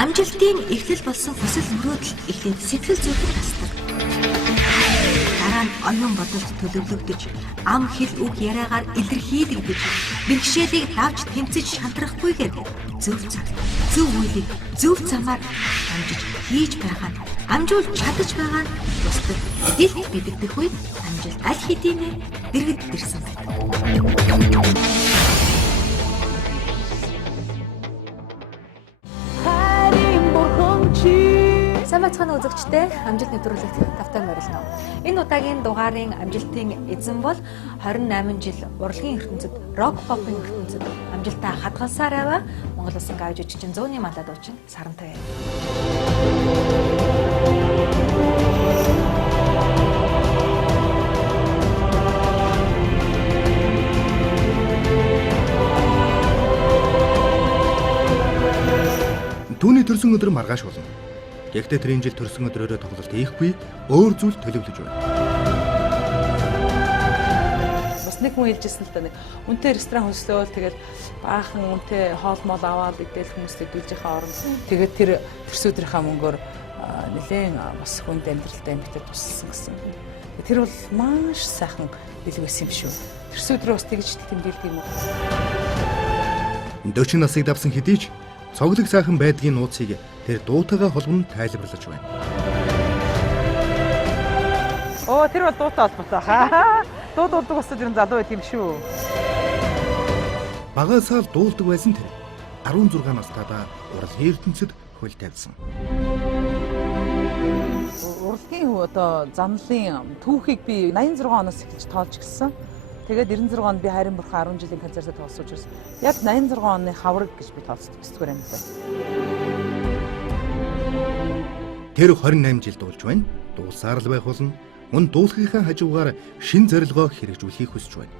Амжилтын эхлэл болсон хүсэл мөрөөдөл эхлээд сэтгэл зүрхэнд тасдаг. Дараа нь оюун бодолд төлөвлөгдөж, ам хэл үг яриагаар илэрхийлэгдэж, бэрхшээлийг давж тэмцэж шантрахгүйгээр зөв цаг, зөв үеийг зөв замаар амжиж хийж байгаа нь амжуулж чадаж байгаа нь бусдад илт бибэгдэх үед амжилт аль хэдийнэ дэргэдэрсэн байна. Сайн бацхан үзэгчдээ амжилт нэвтрүүлэгт тавтай морилно. Энэ удаагийн дугаарын амжилтын эзэн бол 28 жил урлагийн ертөнцид рок попын ертөнцид амжилтаа хадгалсаар аваа Монгол Улсын гавж жүжигчин зууны мандат дуучин Сарантай. Түүний төрсөн өдөр маргааш болно. Гэхдээ тэр энэ жил төрсөн өдрөөрөө тоглолт хийхгүй өөр зүйл төлөвлөж байна. Бас нэг хүн хэлжсэн л да нэг үнэтэй ресторан хөслөөл тэгэл баахан үнэтэй хоол мол аваад идэл хүмүүстэй дүүлж яхаа орно. Тэгээд тэр төрсөн өдрийнхаа мөнгөөр нэлээд бас хүнд амьдралтай амьтад туссан гэсэн. Тэр бол маш сайхан хэлэг байсан юм шүү. Төрсөн өдрөө бас тэгж тэмдэглэдэг юм уу? 40 насыг давсан хэдий ч цоглог сайхан байдгийн нууцыг тэр дуутайгаа холбон тайлбарлаж байна. Оо тэр бол дуутай холбоотой хаа. Дууддаг бас тэр залуу байт юм шүү. Багасаа дуулдаг байсан тэр 16 настайдаа урлагийн ертөнцид хөл тавьсан. Урлагийн одоо замлын түүхийг би 86 оноос эхэлж тоолж гисэн. Тэгээд 96 онд би Хайрын бурхан 10 жилийн концертад тоглож ирсэн. Яг 86 оны хавраг гэж би тоолсон 9-р ангид байна. Тэр 28 жил дуулж байна. Дуулсаар л байх болно. Мөн дуулахынхаа хажуугаар шин зорилгоо хэрэгжүүлэхийг хүсэж байна.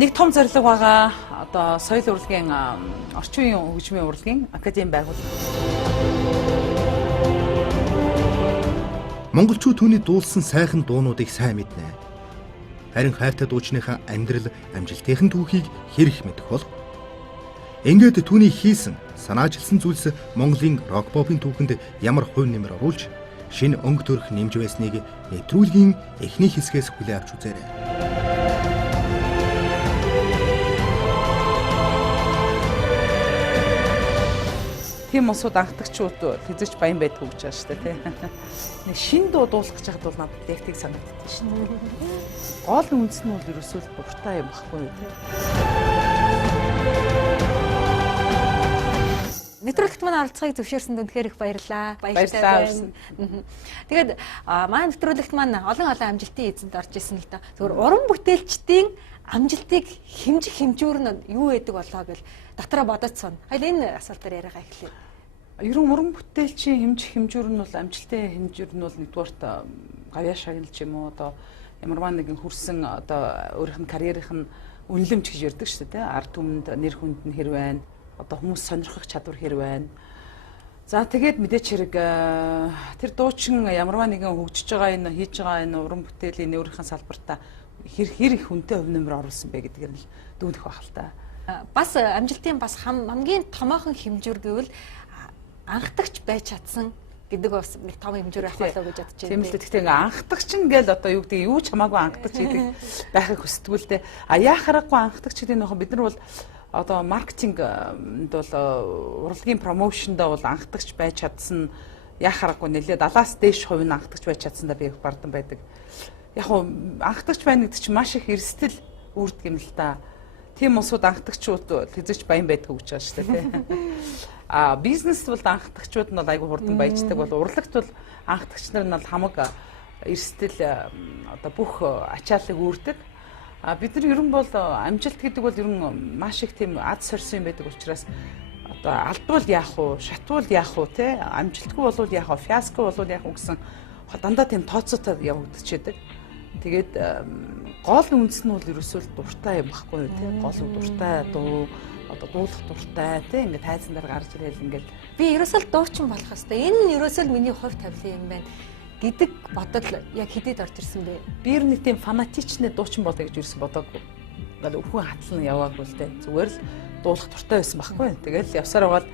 Нэг том зорилго байгаа. Одоо соёл урлагийн орчин үеийн хөгжмийн урлагийн академи байгуулах. Монголчууд түүний дуулсан сайхан дуунуудыг сайн мэднэ. Харин хайртай дуучныхаа амьдрал амжилтын түүхийг хэрэг мэдэх бол ингээд түүний хийсэн санаачилсан зүйлс Монголын рок попын түүхэнд ямар хувь нэмэр оруулж шинэ өнгө төрх нэмж байсныг нэвтрүүлгийн эхний хэсгээс хүлээн авч үзээрэй. Тийм усууд анхдагчуд хэзэж баян байдгүй гэж байна шүү дээ тий. Нэг шин дуу дуулах гэж хад бол надад яг тийг санагддаг шүү дээ. Гол үндэс нь бол ерөөсөө дуртай юм баггүй юу тий. Нэвтрүүлэгт маань оролцохыг зөвшөөрсөнд үнэхээр их баярлалаа. Баярлалаа. Тэгээд маань нэвтрүүлэгт маань олон амжилтын эзэнд орж исэн л да. Зөвхөн уран бүтээлчдийн амжилтыг хэмжих хэмжүүр нь юу байдаг болоо гэл дотроо бодоцсон. Хоёул энэ асуултаар яриагаа эхлэе. Ерөн уран бүтээлчийн хэмжих хэмжүүр нь бол амжилтын хэмжүүр нь бол нэгдүгээрт гавьяа шагналч юм уу одоо ямарваа нэгэн хүрсэн одоо өөрийнх нь карьерийнх нь үнэлэмж гэж ярьдаг шүү дээ. Ард түмэнд нэр хүнд нь хэр байна? Одоо хүмүүс сонирхох чадвар хэр байна? За тэгээд мэдээч хэрэг тэр дуучин ямарваа нэгэн хөгжиж байгаа энэ хийж байгаа энэ уран бүтээлийн өөрийнхөө салбартаа хэр их хүнтэй өв нэмэр оруулсан бэ гэдгээр нь дүүнэх байх л та. Бас амжилтын бас хамгийн томоохон хэмжүүр гэвэл анхдагч байж чадсан гэдэг бас нэг том хэмжүүр байх болоо гэж бодож байна. Тийм л дээ. Гэхдээ ингээ анхдагч ингээл одоо юу гэдэг юу ч хамаагүй анхдагч гэдэг байхыг хүсдэг л дээ. Яах аргагүй анхдагч гэдэг нөхөн бид нар бол одоо маркетингд бол урлагийн промоушндаа бол анхдагч байж чадсан яах аргагүй нэлээд 70-аас дээш хувь нь анхдагч байж чадсандаа би их бардам байдаг. Яг хуу анхдагч байна гэдэг чинь маш их эрсдэл үүрдэг юм л та. Тийм усууд анхдагчуд хэзээч баян байдгүй гэж байгаа шүү дээ тий. Бизнес бол анхдагчуд нь бол айгүй хурдан баяждаг бол урлагт бол анхдагч нар нь бол хамаг эрсдэл одоо бүх ачааллыг үүрдэг. Бид нар ерөн бол амжилт гэдэг бол ерөн маш их тийм аз сорьсон юм байдаг учраас одоо алдвал яах вэ, шатвал яах вэ тий. Амжилтгүй болвол яах вэ, фиаско болвол яах вэ гэсэн дандаа тийм тооцоотой явагдчихэдэг. Тэгээд гол үндэс нь бол ерөөсөө дуртай юм баггүй юу тий. Гол дуртай дуу одоо дуулах дуртай тий ингээд тайзан дээр гарч ирэл ингээд би ерөөсөө дуучин болох хэвээр энэ ерөөсөө миний хувь тавилан юм байна гэдэг бодол яг хэдэд орж ирсэн бэ? Би ер нь тийм фанатичны дуучин болоё гэж ерөөсөө бодоогүй. ингээл өвхөн хатлан яваагүй л дээ. Зүгээр л дуулах туртай байсан байхгүй. Тэгэл явсаар байгаа л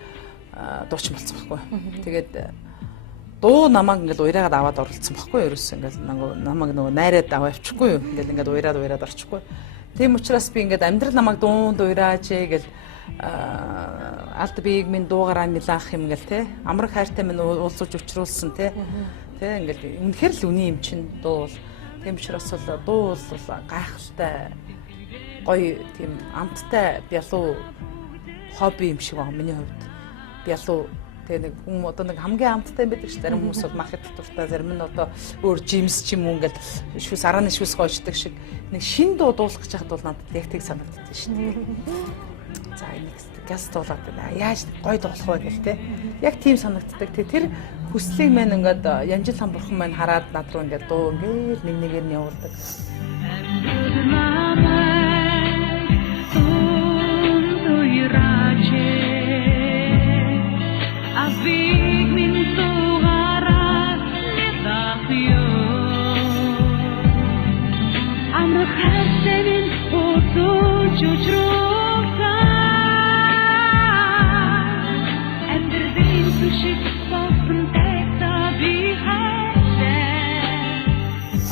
дуучин болсон байхгүй. Тэгээд дуу намайг ингээл уяраад аваад оролцсон байхгүй. Ерөөс ингээл намайг нөгөө найраад аваа авчихгүй юу. Ингээл ингээд уяраад орчихгүй. Тийм учраас би ингээд амьдрал намайг дуунд уйраач гэл алд биеиг минь дуугараа милаах юм гэл те. Амраг хайртай минь уулзууж учруулсан те. Тэ ингээл үнэхээр л үний юм чин дуу. Тийм учраас бол дуу бол гайхалтай гоё тийм амттай бялуу хобби юм шиг байна миний хувьд. Бялуу тэгээ нэг хүн одоо нэг хамгийн амттай юм байдаг ш. Зарим хүмүүс бол мах идэх дуртай, зарим нь одоо өөр жимс ч юм уу ингээл шүүс арааны шүүс гоочдаг шиг нэг шин дуу дуулах гэж хахад бол надад яг тийг санагддаг ш. За энийг газ дуулаад яаж гоё дуулах вэ гэл те. Яг тийм санагддаг. Тэр хүслийг мань ингээд Янжил хан бурхан мань хараад над руу ингээд дуу ингээд нэг нэгээр нь явуулдаг.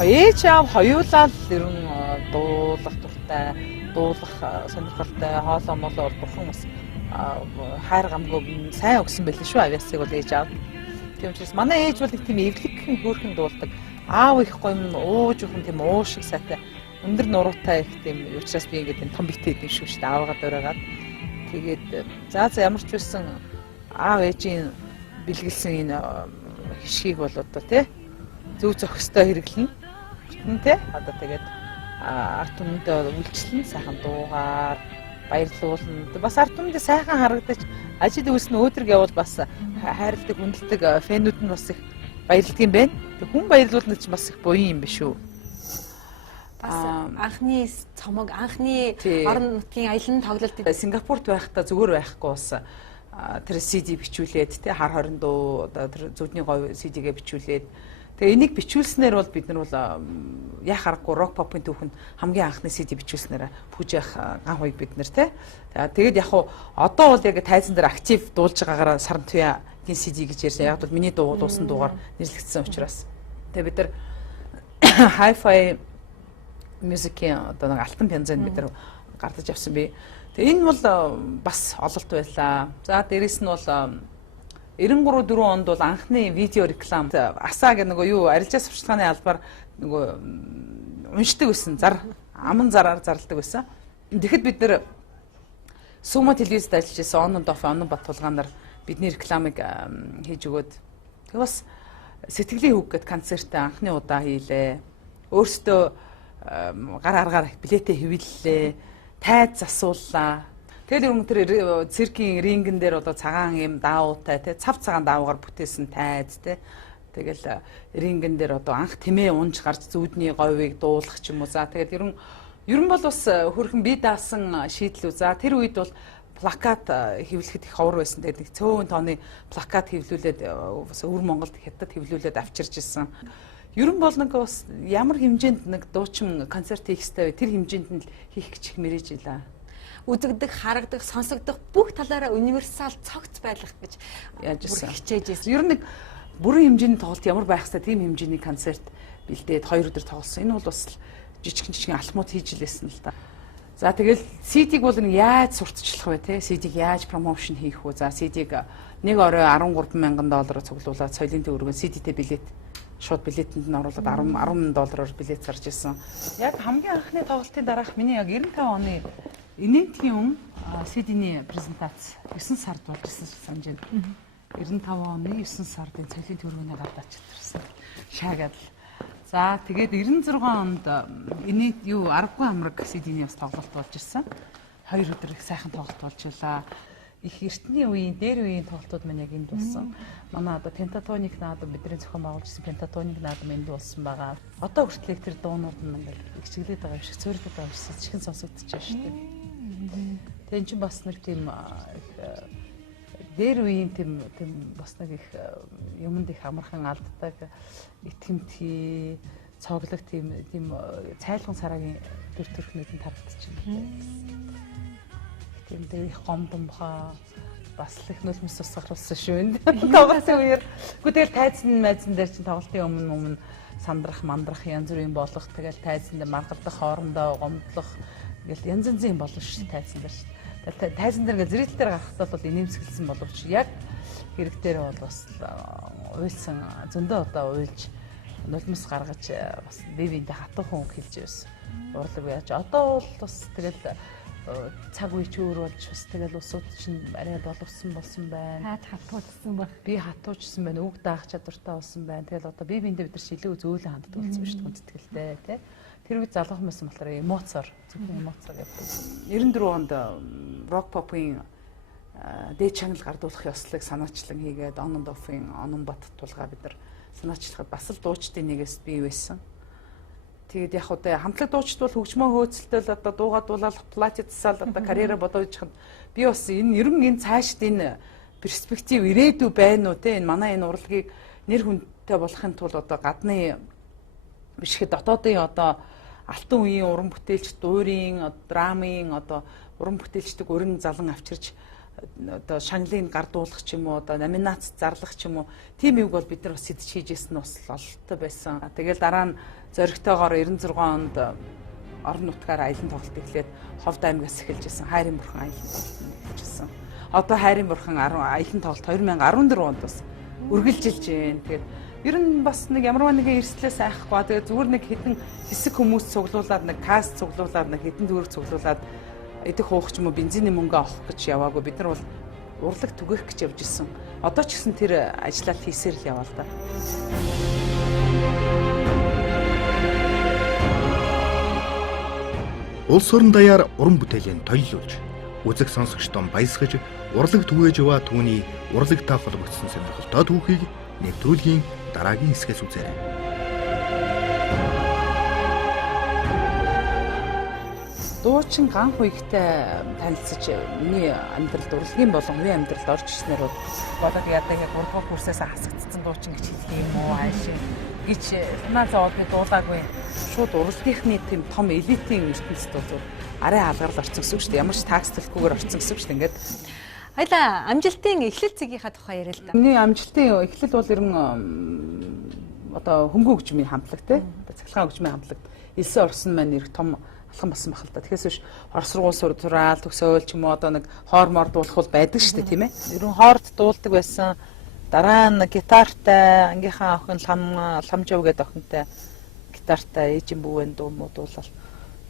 Ээж аав хоёулаа л ер нь дуулах дуртай, дуулах сонирхолтой, хоолой молоо бол бурхан бас хайр гамгүй сайн өгсөн байл шүү авьяасыг бол ээж аав. Тийм учраас манай ээж бол нэг тийм эвлэгхэн хөөрхөн дуулдаг. Аав их гоё юм ууж өгөн тийм уушиг сайтай өндөр нуруутай их тийм учраас би ингээд том битээ идэв шүү дээ аавгаад өрөөгаад. Тэгээд за ямар ч байсан аав ээжийн бэлгэлсэн энэ хишгийг бол одоо тий зөв зохистой хэрэглэнэ. Тэ одоо тэгээд арт түмэндээ үйлчлэн сайхан дуугаар баярлуулна. Бас арт түмэндээ сайхан харагдаж ажил үйлс нь өөдрөг явал бас хайрладаг, хүндэлдэг фэнүүд нь бас их баярлдаг юм байна. Тэг хүн баярлуулна ч бас их буян юм биш үү. Бас анхны цомог, анхны орон нутгийн аялын тоглолт Сингапурт байхдаа зүгээр байхгүй бас тэр CD бичүүлээд тэ хар хорин дуу одоо тэр зүудний говь CD-гээ бичүүлээд тэгээ энийг бичүүлснээр бол бид нар бол яа харахгүй рок попын түүхэнд хамгийн анхны CD бичүүлснээр пүүжих ган хуйг бид нар те. Тэгээд яг хуу одоо бол яг тайзан дээр актив дуулж байгаагаар саран туяагийн CD гэж ярьсан. Яг бол миний дуу дуусан дуугаар нэрлэгдсэн учраас. Тэгээ бид нар hi-fi мьюзикийн одоо нэг алтан пянзанд бид нар гардаж авсан би. Тэгээ энэ бол бас ололт байлаа. За дээрэс нь бол 93-4 онд бол анхны видео реклам асаа гэх нөгөө юу арилжаа сурчлагын албаар нөгөө уншдаг байсан зар аман зараар зарладаг байсан. Тэгэхэд бид нэр Сумо телевизэд ажиллаж байсан он бат тулгаанаар бидний рекламыг хийж өгөөд тэг бас сэтгэлийн үг гэд концертээ анхны удаа хийлээ. Өөртөө гар аргаар билетээ хэвлэлээ. Тайз засууллаа. Тэгэл өнөдөр циркийн рингэн дээр одоо цагаан юм даавуутай тий цав цагаан даавуугаар бүтээсэн тайз тий тэгэл рингэн дээр одоо анх тэмээ унж гарч зүудний говийг дуулах ч юм уу. За тэгэл ерөн бол бас хөрхэн бие даасан шийдэл үү. За тэр үед бол плакат хэвлэхэд их ховор байсан. Тэгээд цөөн тооны плакат хэвлүүлээд өвөр Монголд хятад хэвлүүлээд авчирч ирсэн. Ерөн бол нэг бас ямар хэмжээнд нэг дуучин концерт хийх ёстой вэ? Тэр хэмжээнд нь хийх гэж их мэрэж илаа. Үзэгдэх, харагдах, сонсогдох бүх талаараа универсал цогц байлгах гэж яаж хичээж ирсэн. Ер нь нэг бүрэн хэмжээний тоглолт ямар байх ёстой тийм хэмжээний концерт бэлдээд 2 өдөр тоглосон. Энэ бол бас жижигхэн алхмууд хийж лээсэн л да. За тэгэл CD-г бол яаж сурталчлах вэ те? CD-г яаж промошн хийх вэ? За CD-г нэг орой $13,000 цуглуулад соёлын төвөргөнд CD-тэй билет шууд билетэнд нь оруулаад $10,000 билет зарж ирсэн. Яг хамгийн анхны тоглолтын дараах миний яг 95 оны Энэтхийн CD-ний презентац 9 сард болж ирсэн санаж байна. 95 оны 9 сард энэ соёлын төвөргөнд аваад чатарсан. Шаагаад л. За тэгээд 96 онд энэт юу аргагүй амраг CD-ний бас тоглолт болж ирсэн. 2 өдөр их сайхан тоглолт болж байлаа. Их эртний үеийн дээр үеийн тоглолтууд маань яг энд болсон. Манай одоо Pentatonix наадам бидний зохион байгуулжсэн Pentatonix наадам энд болсон байгаа. Одоо хүртэл тэр дуунууд нь ингээл их чиглээд байгаа юм шиг цөөрөлд байгаа юм шиг чихэн сонсогдож байна шүү дээ. Тэн чинь бас нэг тийм дээр үеийн тийм бас нэг их юмд их амархан алддаг итгэмтгий цоглог тийм цайлган сараагийн төр төрхнүүдийн тарагдчихна. Тэгээд их гомдомхоо бас л их нулимс ус гаруулсан шүү. Тоглолтын үеэр тэгэл тайзан майзан дээр чинь тоглолтын өмнө сандрах, мандрах янз бүрийн болох тэгэл тайзан дээр маргалдах, хоорондоо гомдлох ингээл янз янзын болно шүү тайзан дээр. Тэгэл тайзан дээр ингээ зэрэгэл дээр гарахтаа бол инээмсэглсэн боловч яг хэрэг дээр бол бас уйлсан зөндөө одоо уйлж нулимс гаргаж бас бие биендээ хатуухан үг хэлж байсан. Урлаг яаж одоо бол бас тэгэл цаг үе ч өөр болж бас тэгэл усууд чинь арай боловсон болсон байна. Хатуужсан баг. Би хатуужсан байна. Үг даах чадвартай болсон байна. Тэгэл одоо бие биендээ бид нар илүү зөөлөн ханддаг болсон шүү дээ хүндэтгэлтэй тий. Тэр үед залгах юмсан болохоор эмоцоор зөвхөн эмоцоор явдаг. 94 онд рок попын дээд чанал гардуулах ёслыг санаачлан хийгээд On and Off-ын Онон бат тулгаа бид нар санаачлахад бас л дуучдын нэгээс бий байсан. Тэгээд яг одоо хамтлаг дуучид бол хөгжмөө хөөцөлтөл одоо дуугаа дуулаад платит засаал одоо карьераа бодож хад би бас энэ цаашд энэ перспектив ирээдүй байна уу те энэ манай энэ урлагийг нэр хүндтэй болохын тулд одоо гадны биш хэд дотоодын одоо алтан үеийн уран бүтээлч дуурийн драмын одоо уран бүтээлчдэг өрн залан авчирч одоо шагналыг гардуулах ч юм уу одоо номинац зарлах ч юм уу тийм үг бол бид нар бас сэдэж хийжсэн нь бас ололттой байсан. Тэгэл дараа нь зоригтойгоор 96 онд орон нутгаар аялан тоглолт эхлээд Ховд аймгаас эхэлжсэн хайрын бурхан аялан тоглолт эхэлжсэн. Одоо хайрын бурхан аялан тоглолт 2014 онд бас үргэлжилж байна. Тэгээд ер нь бас нэг ямарваа нэгэн эрсдлээс айхгүй. Тэгээд зүгээр нэг хэдэн хэсэг хүмүүс цуглуулад нэг каст цуглуулад нэг хэдэн төгрөг цуглуулад идэх уух ч юм уу бензиний мөнгө авах гэж яваагүй. Бид нар бол урлаг түгээх гэж явж исэн. Одоо ч гэсэн тэр ажлаа хийсээр л яваа л да. Улс орон даяар уран бүтээлийн тойлуулж, үзэг сонсогчдоо баясгаж, урлаг түгээж яваа түүний урлагтай холбогдсон сонирхолтой түүхийг нэвтрүүлгийн дараагийн хэсгээс үзээрэй. Дуучин ганх үегтэй танилцж миний амьдралд урлагийн болон үеийн амьдралд орж ирснээр болоод яадаг яг 3 дугаар курсээс хасагдсан дуучин гэж хэлэх юм уу аашиг гэж санаа зовоодны дуулаагүй шууд урлагийнхны тийм том элитийн ертөнцид бол арай алгарл орсон гэсэн үг шүү дээ. Ямар ч такс төлөхгүйгээр орсон гэсэн үг шүү дээ. Ингээд Хоёлаа амжилтын эхлэл цэгийнхаа тухай яриа л да. Миний амжилтын эхлэл бол ер нь одоо хөнгө хөгжмийн хамтлаг те цахилгаан хөгжмийн хамтлаг элсэн орсон маань их том алхам болсон бахал та. Тэгэхээс биш орос сургууль сураал төгсөөл ч юм уу одоо нэг хоормор дуулах бол байдаг шүү дээ тийм ээ. Ер нь хоорд дуулдаг байсан. Дараа нь гитартай ангийнхаа охин ламжав гэдэг охинтой гитартай ээжин бүүвэн дуу муу дуулал.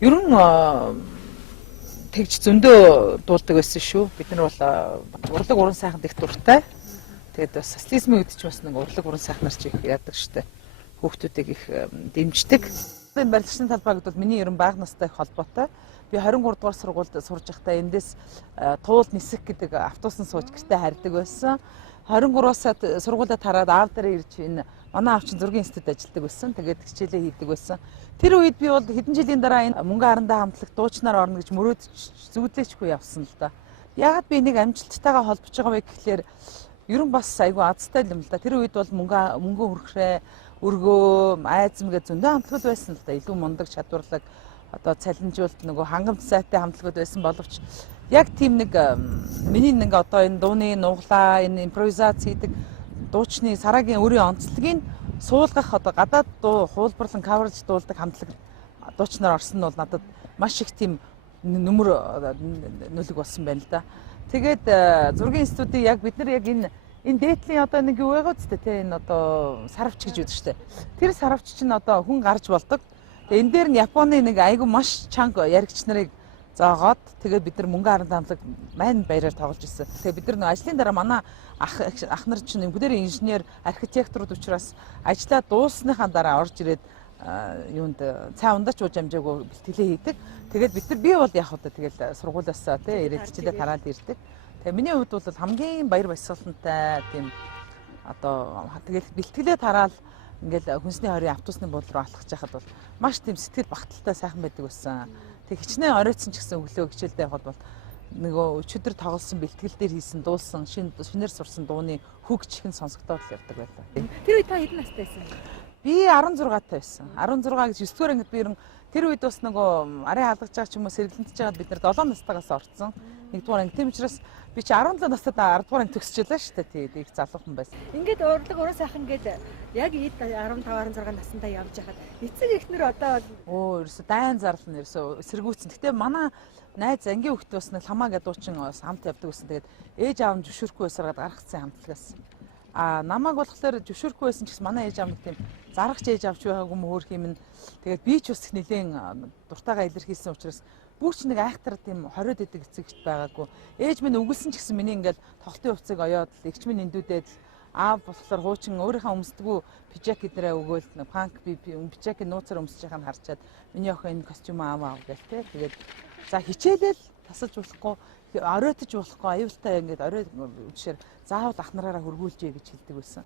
Ер нь тэгж зөндөө дуулдаг байсан шүү. Бид нар бол урлаг уран сайханд их дуртай. Тэгээд бас социализмын үед ч бас нэг урлаг уран сайхнаар ч их яадаг штэ. Хүүхдүүдийг их дэмждэг. Энэ барилгын талбай гэдэг бол миний ерөн бага настай их холбоотой. Би 23 дугаар сургуульд сурж байхдаа эндээс туул нисэх гэдэг автобусан сууж гэртээ харьдаг байсан. 23-аас сургуулиа тараад аав дээр ирж энэ манай аав чинь зургийн институт ажилладаг байсан. Тэгээд хичээлээ хийдэг байсан. Тэр үед би бол хэдэн жилийн дараа энэ мөнгө харандаа хамтлаг дуучнаар орно гэж мөрөөдөж зүудлээчгүй явсан л да. Яагаад би нэг амжилттайгаа холбож байгаа вэ гэхлээр ерөн бас айгүй азтай юм л да. Тэр үед бол мөнгө хөрхрээ өргөө айзм гэж зөндөө хамтлагууд байсан л да. Илүү мундаг чадварлаг одоо цалинжуулт нөгөө хангамт сайтай хамтлагууд байсан боловч яг тийм нэг миний нэг одоо энэ дууны нуглаа энэ импровизац хийдэг дуучны сарагийн өөрийн онцлогийг суулгах одоо гадаад дуу хуулбарлан каверлж дуулдаг хамтлаг дуучнаар орсон нь бол надад маш их тийм нөмөр нүлэг болсон байна л да. Тэгээд зургийн институтыг яг бид нар яг энэ дээдлийн одоо нэг юу байгаа үстэй те энэ одоо сарвч гэж үүдэж штэ. Тэр сарвч чинь одоо хүн гарч болдог. Тэгээ энэ дээр нь Японы нэг айгүй маш чанга яригч нарыг зоогоод тэгээд бид нар мөнгө харан хамтлаг мань баяраар тоглож ирсэн. Тэгээд бид нар ажлын дараа манай ах нар чинь бүгдээрээ инженер, архитекторууд учраас ажлаа дууссныхаа дараа орж ирээд юунд цай ундаач ууж амжаагүй бэлтгэлээ хийдэг. Тэгээд бид нар би бол яг одоо тэгэл сургуулиас те ирээд хичээлээ тараад ирдэг. Тэгээ миний хувьд бол хамгийн баяр баясгалантай тийм одоо тэгэл бэлтгэлээ тараал ингээл хүнсний хорийн автобусны буудлын руу алхаж яхад бол маш тийм сэтгэл багталтай сайхан байдаг байсан. Тэг хичнээн оройтсон ч гэсэн өглөө хичээлдээ явахад бол нөгөө өчигдөр тоглосон бэлтгэл дээр хийсэн дуулсан шинээр сурсан дууны хөгж хэн сонсогдоод л явдаг байлаа. Тэр үед та хэдэн настай байсан бэ? Би 16 таа байсан. 16 гэж 9 дугаар ангид би ерөн тэр үед бас нөгөө арын хаалгаж байгаа ч юм уу сэргэлэнтэж байгаад бид нар 7 настайгаас орсон. 1-р анги. Тийм учраас би чи 17 настай 10 дугаар анги төгсчихлээ шүү дээ. Тийм их залуухан байсан. Ингээд урлаг уран сайхан ингээд яг эд 15 16 наснда явж хахад эцэг эхнэр одоо Ерөөсө дайн зарлал нь ерөөсө эсэргүүцсэн. Гэтэ манай найз ангийн хүүхд бас нэг хамаа гэдэг дуучин бас хамт явдаг гэсэн. Тэгээд ээж аав нь зөвшөөрөхгүй байсараад гаргацсан хамтлагаас. Намайг болохоор зөвшөөрөхгүй байсан ч гэсэн манай ээж аав нэг тийм зарагч ээж аавч байгаагүй мөөр юм. Тэгээд би ч бас нэлийн дуртайгаа илэрхийлсэн учраас бүр ч нэг айхтар тийм 20-од идэг эцэгт байгаагүй. Ээж минь өгүүлсэн ч гэсэн миний ингээд тоглолтын хувцыг оёод эгч минь эндүүдээд аав болохоор хуучин өөрийнхөө өмсдөггүй пижак эдрээ өгөөл панк би пижак нууцаар өмсөж байгааг нь харчаад миний охин энэ костюм аав гэл те. Тэгээд за хичээлэл тасалж болохгүй оройтож болохгүй аюултай ингээд орой жишээр заавал ах нараараа хөргүүлжээ гэж хэлдэг байсан.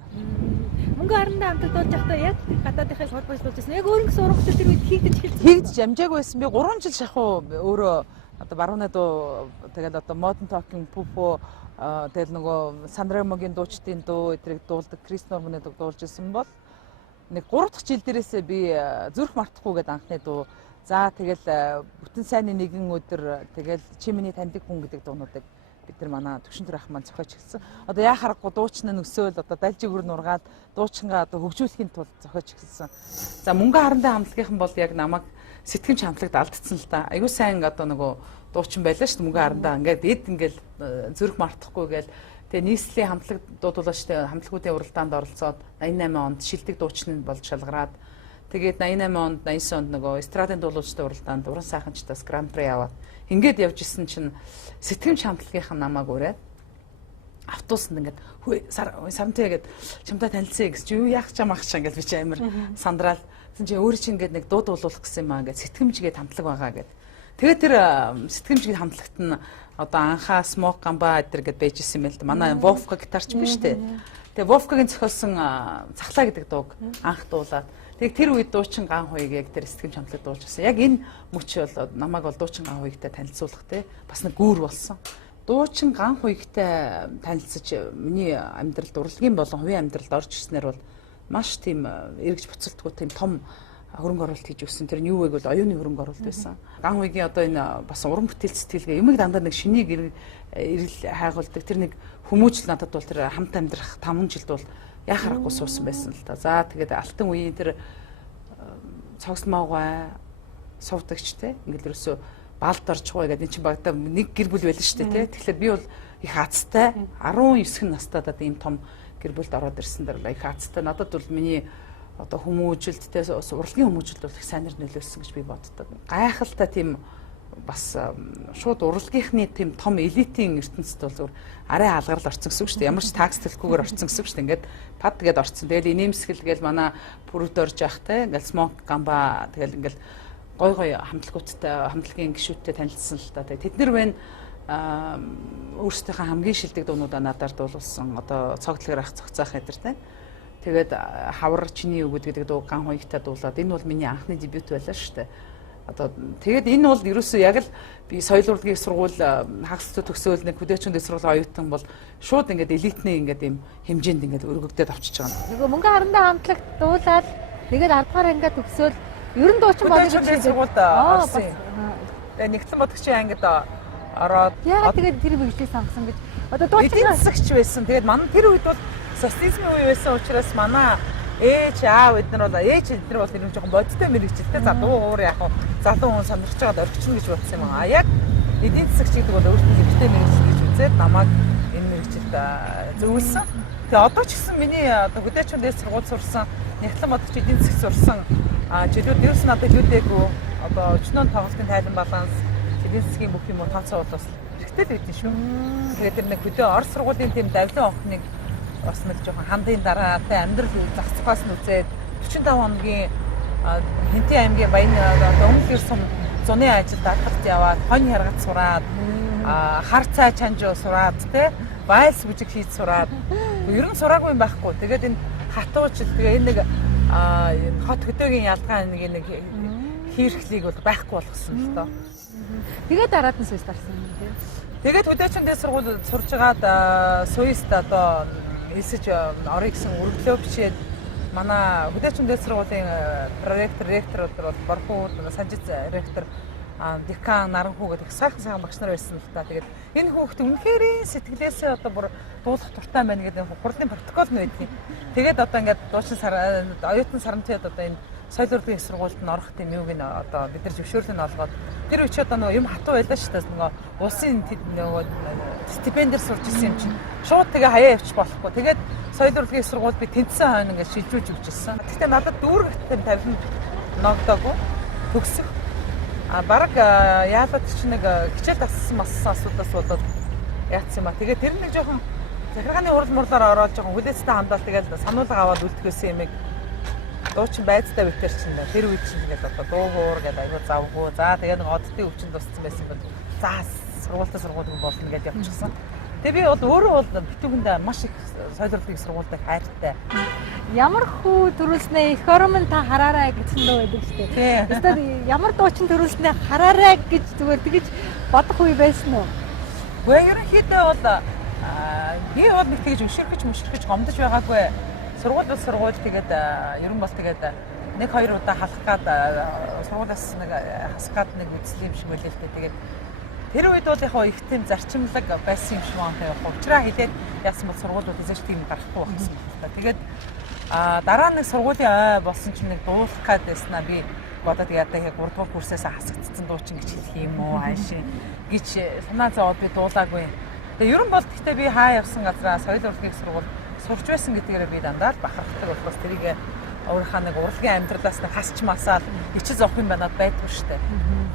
мөнгө харандаа хамтад болж байхдаа яг гадаадынхаа холбоочлуулж байсан. Яг өөрөнгө сургалтын тэр үед хийгдэж амжаагүй байсан. Би 3 жил шахуу өөрөө одоо барууны дуу тэгээд одоо Modern Talking Pupo тэгэл нөгөө Сандрэмогийн дуучдын дуу эдрийг дуулдаг Крис Норманы дуу дуулж ирсэн бол нэг 3 дахь жил дээрээсээ би зүрх мартахгүй гэдэг анхны дуу. За тэгэл бүтэн сайнны нэгэн өдөр тэгэл чи миний таньдаг хүн гэдэг дуунуудыг бид нар манай төвшин төрх маань зохиож эхэлсэн. Одоо яа харахгүй дуучин нь өсөөл одоо дальжигүр нургаад дуучингаа одоо хөгжүүлэхийн тулд зохиож эхэлсэн. За мөнгө харандаа хамтлагийнхан бол яг намайг сэтгэмж хамтлагт алдсан л да. Аюу сайн одоо нөгөө дуучин байлаа шүү дээ мөнгө харандаа ингээд эд ингээд зүрх мартахгүй гээл тэгээ нийслэлийн хамтлаг дуудуулаа шүү дээ хамтлагуудын уралдаанд оролцоод 88 онд шилдэг дуучин нь болж шалгараад тэгээд 88 онд 89 онд нөгөө эстрадын дуулуучдын уралдаанд уран сайханчдаас гран при аваад ингээд явж исэн чинь сэтгэмж хамтлагийнхан намайг ураад автобусанд ингээд сарантай гээд чамтай танилцъя гэж юу яах чам ах чам гэж би чи амар сандраал тэгсэн чи өөрөө чи ингээд нэг дууд уулуулах гэсэн юм аа ингээд сэтгэмжгээд хамтлаг байгаа гэд. Тэгээд тэр сэтгэмжгээд хамтлагт нь одоо анхаа смок гамба эдэр гэд байж исэн юм л да. Манай Вовка гитарч биш үү? Тэгээ Вовкагийн зохиолсон цахлаа гэдэг дууг анх дуулаад тэг тэр үед дуучин ган хуйг яг тэр сэтгэмж хамтлаг дуулж байсан. Яг энэ мөч бол намайг бол дуучин ган хуйгтай танилцуулах те бас нэг гүүр болсон. Дуучин ган хуйгтай танилцж миний амьдралд урлагийн болон хувийн амьдралд орж ирснээр бол маш тийм эргэж буцалтгүй тийм том хөрөнгө оруулалт хийж өгсөн. Тэр нь юу вэ гэвэл оюуны хөрөнгө оруулалт байсан. Ган хуйгийн одоо энэ бас уран бүтээл сэтгэлгээ юмэг дандаа нэг шинийг ирэл хайгуулдаг. Тэр нэг хүмүүжил надад бол тэр хамт амьдрах 5 жилд бол яхахгүй суусан байсан л да. За тэгээд алтан үеийн тэр цогцмоогой сувдагч те ингээл ерөөсөө балд орчгоо гэдэг эн чинь багтаа нэг гэр бүл байлаа шүү дээ те. Тэгэхээр би бол их азтай 19 настай одоо ийм том гэр бүлд ороод ирсэн дэр их азтай надад бол миний одоо хүмүүжилттэй урлагийн хүмүүжилт бол их сайнэр нөлөөлсөн гэж би боддог. Гайхалтай тийм бас шууд урлагийнхны тийм том элитийн ертөнцид бол зүгээр арай хаалгарл орцсон гэсэн үг шүү дээ. Ямар ч такс төлөхгүйгээр орцсон гэсэн үг шүү дээ. Ингээд пад гээд орцсон. Тэгэл инээмсгэл гээл манай бүрүүд орж явах те. Ингээл смок гамба тэгэл ингээл гой гой хамтлагуудтай хамтлагийн гишүүдтэй танилцсан л та. Тэд нар байна өөрсдийнхөө хамгийн шилдэг дуунуудаа надаар дуулсан. Одоо цогцлогоор ах цогцоох эдэр те. Тэгээд хавар чиний өгöd гэдэг дуу ган хуйгтай дуулаад энэ бол миний анхны дебют байлаа шүү дээ. Одоо тэгээд энэ бол ерөөсөө яг л би соёл урлагийн сургууль хагас төгсөөл нэг хүлээчүндийн сургууль оюутан бол шууд ингээд элитний ингээд юм хэмжээнд ингээд өргөгдөд авчиж байгаа юм. нөгөө мөнгө харандаа хамтлагт дуулаад тэгээд 10 дугаар ангиад төгсөөл ерөн дуучин болно гэж сургуульд орсон. Тэгээд нэгтлэн бодгчийн ангид ороод яа тэгээд тэр мэгжлийг сонгосон гэж одоо дуучин эдийн засагч байсан. Тэгээд манай тэр үед бол социализмын үе байсан учраас манай ээж аав эднэр бол нэг жоохон бодиттой мэрэгчлээ. За дуу уур яг залуу хүн сонирхож байгаад орчихно гэж бодсон юм аа. Яг эдийн засагч гэдэг бол өөртөө хэрэгтэй мэрэгчл гэж үзээд намайг энэ мэрэгчлэлд зөвлөсөн. Тэгээ одоо ч гэсэн миний одоо хүлээчүн дэс сургууль сурсан, нэгтлэн бодогч эдийн засаг сурсан жилүүд ерөөс надад юудээгүү одоо өчнөө тоглолтын тайлан баланс эдийн засгийн бүх юм тооцоо бол бас хэрэгтэй л байдсан шүү. Тэгээд тэр нэг хөдөө Орос сургуулийн тийм давлын охиныг бас нэг жоохон хандын дараа тэ амьдрал зах зугаас нь үзээд 45 хоногийн Хэнтийн аймгийн баян өмнөх ирсэн зуны ажилд алхалт яваад хонь харгад сураад хар цай чанж сураад тэ байлс бүжиг хийж сураад ер нь сураагүй юм байхгүй. Тэгээд энэ хатууч тэгээ энэ нэг хот хөдөөгийн ялгаа нэг хийрхлийг бол байхгүй болгосон л доо. тэгээд дараад нь Сүйст орсон юм тийм. Тэгээд хүлээчүн дэс сургууль сурж байгаад Сүйст одоо элсэж орё гэсэн өргөлөө бичээд манай хүлээч үндэс сургуулийн ректор бол Борхууд, Санжит ректор, декан Наранхуу гэдэг сайхан багш нар байсан л та. Тэгээд энэ хүүхд үнэхээр сэтгэлээсээ одоо бүр дуулах дуртай байна гэдэг хурлын протокол нь байдгийг. Тэгээд одоо ингээд дуучин оюутан сарамтад одоо энэ соёл урлагийн сургуульд нь орох тийм юуг нь одоо бид нар зөвшөөрлөг нь олгоод тэр үе чи одоо нөгөө юм хатуу байлаа шүү дээ. Нөгөө улсын нөгөө стипендээр сурч ирсэн юм чинь шууд тэгээ хаяа явчих болохгүй. Тэгээд соёл урлагийн сургууль би тэнцсэн хойно ингээд шилжүүлж өгчээсэн. Гэхдээ надад дүүргэхтэй тавилан ногдоогүй төгсөх. Бараг яагаад ч нэг хичээл тассан асуудаас болоод яатсан ба. Тэгээд тэр нэг жоохон захиргааны хурал мурлаар ороод жоохон хүлээцтэй хандаад тэгээд сануулга аваад үлдэхсэн юм. Дуучин байцтай битэр чинь тэр үед чинь тэгээд одоо дуу хуур гэдэг аягүй завгүй. За тэгээд нэг оддын өвчин тусцсан байсан бол за сургууль болно гэдээ явчихсан. Тэгээ би бол өөрөө бол битүүгэндээ маш их соёл урлагийн сургуультай хайртай. Ямар хүү төрүүлснээ эх орон та хараарай гэсэн дуу байдаг шүү дээ. Өөрөөр ямар дуучин төрүүлснээ хараарай гэж зүгээр тэгэж бодох үе байсан уу? Гэхдээ ерөнхийдөө бол би бол нэг тэгж мөшөрхөж гомдож байгаагүй. Сургууль тэгээд ер нь бол тэгээд 1-2 удаа халах гад сургуулиас нэг хасах гад нэг үзэл юм шиг байлээ л дээ. Тэгээд тэр үед бол яг их тийм зарчимлаг байсан юм шиг байна. Учраа хэлээд яасан бол сургуулиуд эзэж тийм гарахгүй байсан байна. Тэгээд дараа нэг сургуулийн ой болсон чинь нэг дуулах гад байснаа би бодоод яг 3 дугаар курсээс хасагдсан дуучин гэж хэлэх юм уу хаашаа гэж санаа зовоод би дуулаагүй. Тэгээд ер нь бол гэхдээ би хаа явсан газраа соёл урлагийн сургууль сурч байсан гэдгээрээ би дандаа л бахархдаг болохоос тэрийг өөрийнхөө нэг урлагийн амьдралаас нэг хасч масаал ичил зовх юм байна байдгүй шүү дээ.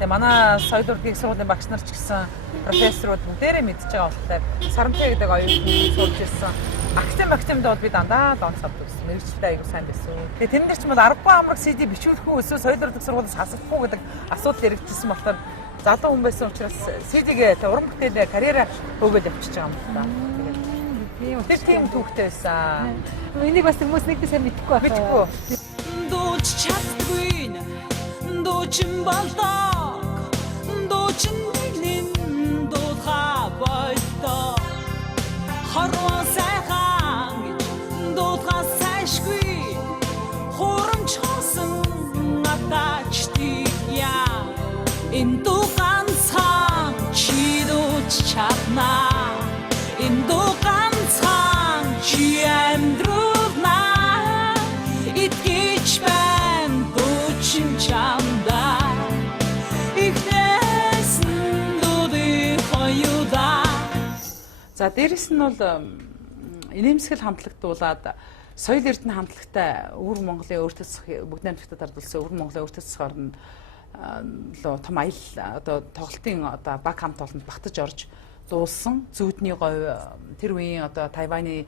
Тэгээ манай соёл урлагийн сургуулийн багш нар ч гэсэн профессорууд бүгдээрээ мэдж байгаа болохоор Сарамтай гэдэг оюутан сурч ирсэн. Актемд бол би дандаа л онцгой гэсэн. Мэргэжилтэй аягүй сайн байсан. Тэгээ тэрэн дээр ч юм бол 10 амраг CD бичүүлэх үү эсвэл соёл урлагийн сургуулиас хасах уу гэдэг асуудал яригдчихсэн болохоор залуу хүн байсан учраас CD-гээ уран бүтээлээ карьераа хөөгөл явчихж байгаа юм байна. Тэр тийм түүхтэй байсан. Энийг бас хүмүүс нэгдээ сайн мэдэхгүй байна. Дууч чадгүй, дуучин болдог, дуучин нэгэн дуутга болдог. Хорвоо сайхан дуутга сайшгүй, хурамч хосон надачтыг яа. Энэ дуутгаан цаан чи дууч чаднаа. Энэ дуутгаан цаан чи амьдруулнаа. Итгэж байна дуучин чамда. Ихнээс дуудыг хоёудаа. За дээрэс нь бол инээмсэглэл хамтлагтуулаад соёл эрдэнэ хамтлагтай Өвөр Монголын өөртөө бүгд найрамдагтад ардуулсан Өвөр Монголын өөртөө орн том аялал одоо тоглолтын одоо баг хамт олонд багтаж орж дуулсан зүүдний говь тэр үеийн одоо Тайваны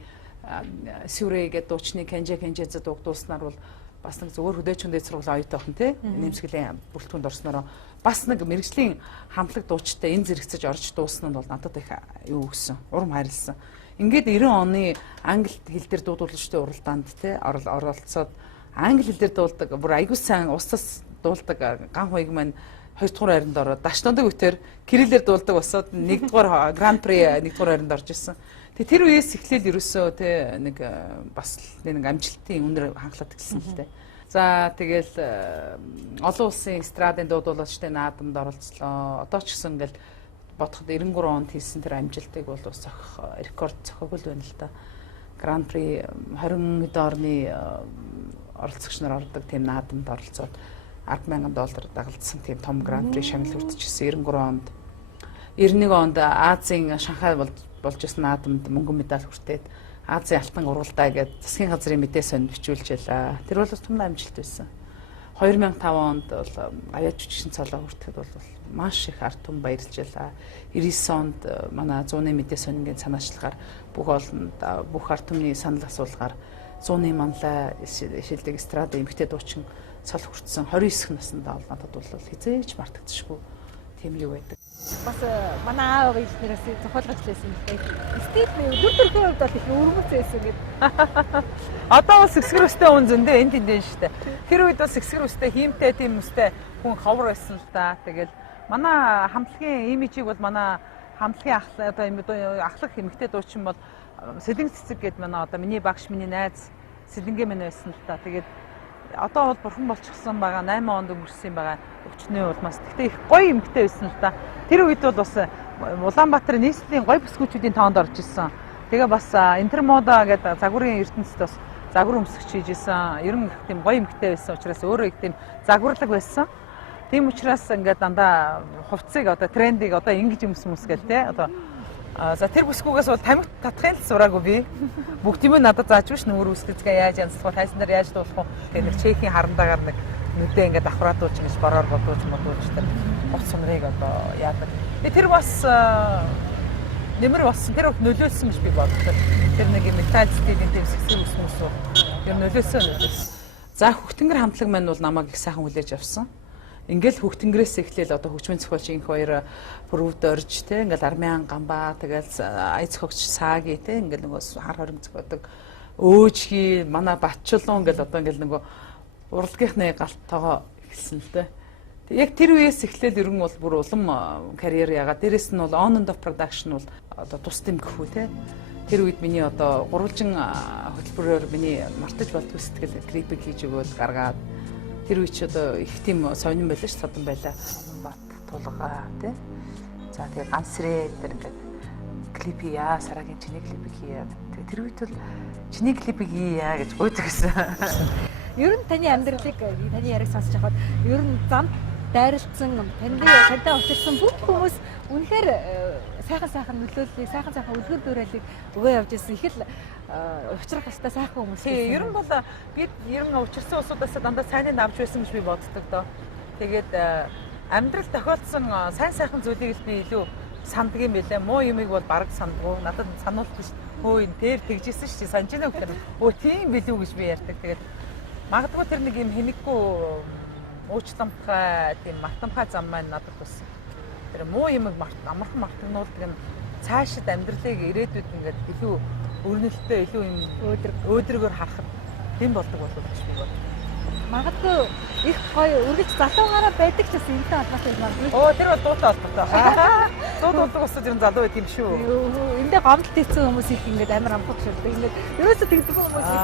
Сюрэ гэдэг дуучны Кенжэзэ дуулснаар бол бас нэг зөвөр хөдөөч хүндэт сургуулийн оюутан тий нэмсгэлийн бүрэлдэхүүнд орсноор бас нэг мэрэгжлийн хамтлаг дуучтай энэ зэрэгцэж орж дуулсан нь бол надад их юу өгсөн урам хайрлсан. Ингээд 90 оны англи хэл дээр дуудуулагчдын уралдаанд тий оролцоод англи хэл дээр дуулдаг бүр аягүй сайн устас дуулдаг ган хуйг маань 2 дугаар хайранд ороод дашноодаг үтер кириллээр дуулдаг босоод 1 дугаар гран при 1 дугаар хайранд орж ирсэн. Тэгээ тэр үеэс эхлээл ерөөсөө тий нэг бас нэг амжилтын үнэр хангалаад эхэлсэн л дээ. За тэгэл олон улсын эстрадын дуудуулагчдын наадамд оролцлоо. Одоо ч гэсэн ингээл бодоход 93 онд хийсэн тэр амжилтыг бол ус рекорд зохиогол байна л да. Гран при 20 хэд орны оролцогч нар ордог тийм наадамд оролцоод $10,000 дагалдсан тийм том гран при шагнал хүртчихсэн 93 онд. 91 онд Азийн Шанхай болж ирсэн наадамд мөнгөн медаль хүртээд Азийн алтан уралдаа гэдэг засгийн газрын мэдээ сонь бичүүлж байлаа. Тэр бол том амжилт байсан. 2005 онд бол аяа жүжигчин цолоо хүртэхэд бол маш их ард түмэн баярлж байлаа. 99 онд манай 100-ны мэдээ сонингийн санаачлагаар бүх ард түмний санал асуулгаар 100-ны манлай шилдэг эстрада эмэгтэй дуучин цол хүртсэн 29 наснда бол надад бол хизээч мартагдчихгүй тийм юу байдаг. Бас манай аав ээлжнээс зохиолгож лээсэн л дээ. Стил бүр төрхийн хувьд бол их өргөц байсан гэдэг. Одоо бас сэсгэр өстэй хүн зөндөө энэ тэндэн штэ. Тэр үед бас сэсгэр өстэй хиймтэй тийм өстэй хүн ховор байсан л да. Тэгэл манай хамтлагийн имижийг бол манай хамтлагийн ахлах эмэгтэй дуучин бол Сэлэн цэцэг гэдэг манай одоо миний багш миний найз Сэлэнгээ минь байсан л та. Тэгээд одоо бол бурхан болчихсон байгаа. 8 онд өнгөрсөн байгаа. Өчнөө улмаас. Гэхдээ их гоё эмгтэй байсан л та. Тэр үед бол бас Улаанбаатарын нийслэлийн гоё бүсгүүчүүдийн тоонд орж исэн. Тэгээ бас Интермода гэдэг загварын ертөнцид бас загвар өмсгч хийж исэн. Ер нь их тийм гоё эмгтэй байсан учраас өөрөө их тийм загварлаг байсан. Тийм учраас ингээд дандаа хувцсыг одоо трендийг одоо ингэж өмс гэл те. Одоо за тэр бүсгүүгээс бол тамхи татахын л сураагүй би. Бүгд юм надад зааж биш нүүр үсгэцгээ яаж янзлах вэ? Тайсан дээр яаж дуулах вэ? Тэгээ нэг чехийн харандаагаар нэг нүдээ ингээд давхраадуулж ингэж бороор бодуулж тэр гот сумрыг одоо яадаг. Тэр бас нэмэр болсон. Тэр их нөлөөлсөн гэж би боддог. Тэр нэг металл стилийн тийм сэсэг үсмэс үү. Тэр нөлөөсөн. За Хөхтөнгөр хамтлаг маань бол намайг их сайхан хүлээж авсан. Ингээл Хөхтөнгөрөөс эхлээл одоо хөгжмийн зохиолч инх баяр бүрөвд орж те ингээл Армян гамбаа тэгэл ая зохиогч сааги те ингээл нөгөө хар хориг зохиодог өөжхий манай Батчулуун ингээл одоо ингээл нөгөө урлагийнхны галттойгоо эхэлсэн л те. Яг тэр үеэс эхлээл ер нь бол бүр улам карьер ягаад дээрэс нь бол on and off production бол одоо тус дэм гэхүү те. Тэр үед миний одоо гурвалжин хөтөлбөрөөр миний мартаж болдгоо сэтгэл клипийг хийж өгөөд гаргаад тэр үе чи одоо их тийм сонирн байлаа ш садан байлаа. Бат тулгаа тий. За тэгээ гансрээ тэр ингээд клип хийя сарагийн чиний клипийг хийя. Тэр үед бол чиний клипийг хийя гэж гуйдаг гэсэн. Ер нь таны амьдралыг таны яриг сонсож байхад ер нь замд дайралтсан тантай учирсан бүх хүмүүс үнэхээр сайхан нөлөөллийг, сайхан үлгэр дуурайлыг өгөө явж ирсэн. Их л учрах хэвээр сайхан хүмүүс. Тийм, ер нь бол бид ер нь учирсан улсуудаас дандаа сайныг авч байсан гэж би боддог доо. Тэгээд амьдрал тохиолдсон сайхан зүйлийг л би илүү санддаг юм билээ. Муу юмыг бол бараг сандгүй. Надад сануулт биш. Хөө энэ дээр тэгжсэн шүү дээ. Санаж байна уу гэхээр өө тийм билүү гэж би ярьдаг. Тэгээд магадгүй тэр нэг юм хэнэггүй уучламтгай тийм мартамхай зам маань надад бас тэр муу юмыг амархан мартагнуулдаг нь цаашид амьдралыг ирээдүйд ингээд илүү өрнөлттэй илүү юм өөдрөгөөр харахад тийм болдог болов гэж би бод. Магадгүй их гоё үргэлж залуугаараа байдаг ч гэсэн энэтэй холбоотой юм байна. Оо тэр бол дуутай холбоотой. Дууд болдог ус тэр залуу байдаг юм шүү. Эндээ гомдолт хийсэн хүмүүс их ингээд амар амхах шилдэг. Ингээд ерөөсөө тэгдэг хүмүүсийг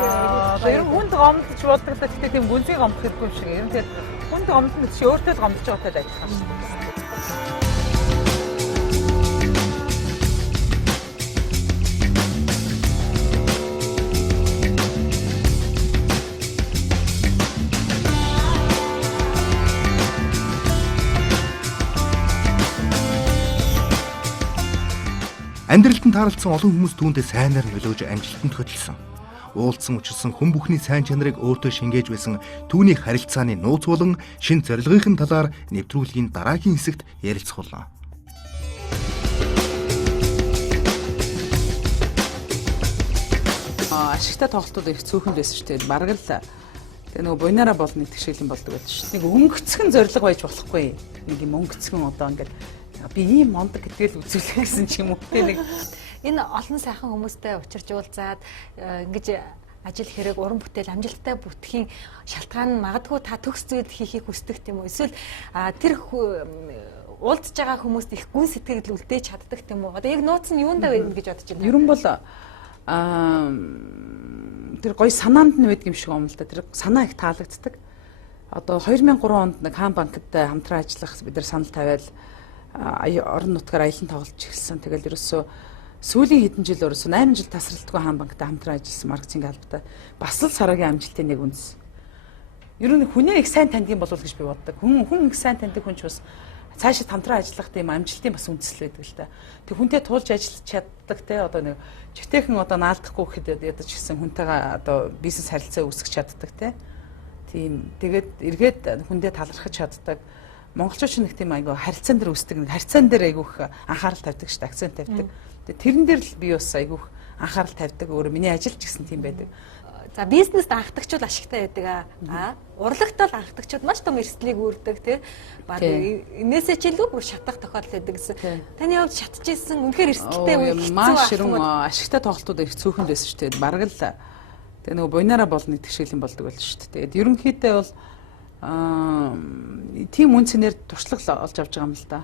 ер нь хүнд гомдолж болдог л гэхдээ тийм гүнзгий гомдох хэрэггүй юм шиг. Ер нь тэр хүнд гомдол нь чи өөртөө л гомдож байгаатай адилхан шүү. Амьдралд нь таарлцсан олон хүмүүс түүндээ сайнаар нөлөөж амжилтанд хөтлсөн. Уулзсан учирсан хүн бүхний сайн чанарыг өөртөө шингээж байсан түүний харилцааны нууц болон шин зорилгын талаар нэвтрүүлгийн дараагийн хэсэгт ярилцуулна. Ашигтай тоглолтууд их цөөхөн байсан шүү дээ. Бараг л тэгээ нөгөө буйнаараа болно гэдэг шиг юм болдог байдаг шүү. Нэг өнгөцгөн зориг байж болохгүй. Нэг юм өнгөцгөн одоо ингээд би ийм мондог гэдгээл үзүүлэх гэсэн ч юм уу. Нэг энэ олон сайхан хүмүүстэй учирч уулзаад ингэж ажил хэрэг уран бүтээл амжилттай бүтгэхийн шалтгаан нь магадгүй та төгс зүйл хийхийг хүсдэг тийм үү? Эсвэл тэр уулзж байгаа хүмүүст их гүн сэтгэл үлдээж чаддаг тийм үү? Одоо яг нууц нь юундаа вэ гэж бодож байна? Ер нь бол тэр гоё санаанд нь байдаг юм шиг юм л да. Тэр санаа их таалагддаг. Одоо 2003 онд нэг хаан банкд хамтран ажиллах бид нар санал тавиад орон нутгаар аялан тоглож эхэлсэн. Тэгэл ерөөсөө сүүлийн хэдэн жил ерөөсөө 8 жил тасралтгүй хаан банктай хамтран ажилласан маркетинг албатай бас л сарагийн амжилтын нэг үндэс. Ер нь хүнээ их сайн таньдсан болов гэж би боддог. Хүн их сайн таньдаг хүн ч бас цаашид хамтран ажиллах тийм амжилтын бас үндэслэл байдаг л да. Тэг хүнтэй туулж ажиллаж чаддаг те одоо нэг жигтэйхэн одоо наалдахгүй гэхэд ядаж гисэн хүнтэйгээ одоо бизнес харилцаа үүсгэж чаддаг те. Тийм тэгээд эргээд хүндээ талархаж чаддаг. Монголчууд нэг тийм айгу харилцаан дээр үүсдэг нэг харилцаан дээр айгуух анхаарал тавьдаг шүү дээ, акцент тавьдаг. Тэгээд тэрэн дээр л би бас айгуух анхаарал тавьдаг. Өөрөө миний ажил ч гэсэн тийм байдаг. За бизнест анхдагчуд ашигтай байдаг урлагт бол анхдагчуд маш том эрсдлийг үүрдэг тий. Баг энээсээ ч илүү бүр шатах тохиолдол байдаг гэсэн. Таны хувьд шатчихсан үнэхээр эрсдэлтэй үе хэцүү маш хэрэг ашигтай тоглолтууд их цөөхөн байсан шүү дээ. Бараг л тэгээ нөгөө буйнаараа болно гэдэг шиг юм болдог байл шүү дээ. Тэгээд ерөнхийдөө бол тийм үнцнээр туршлага олж авч байгаа юм л да.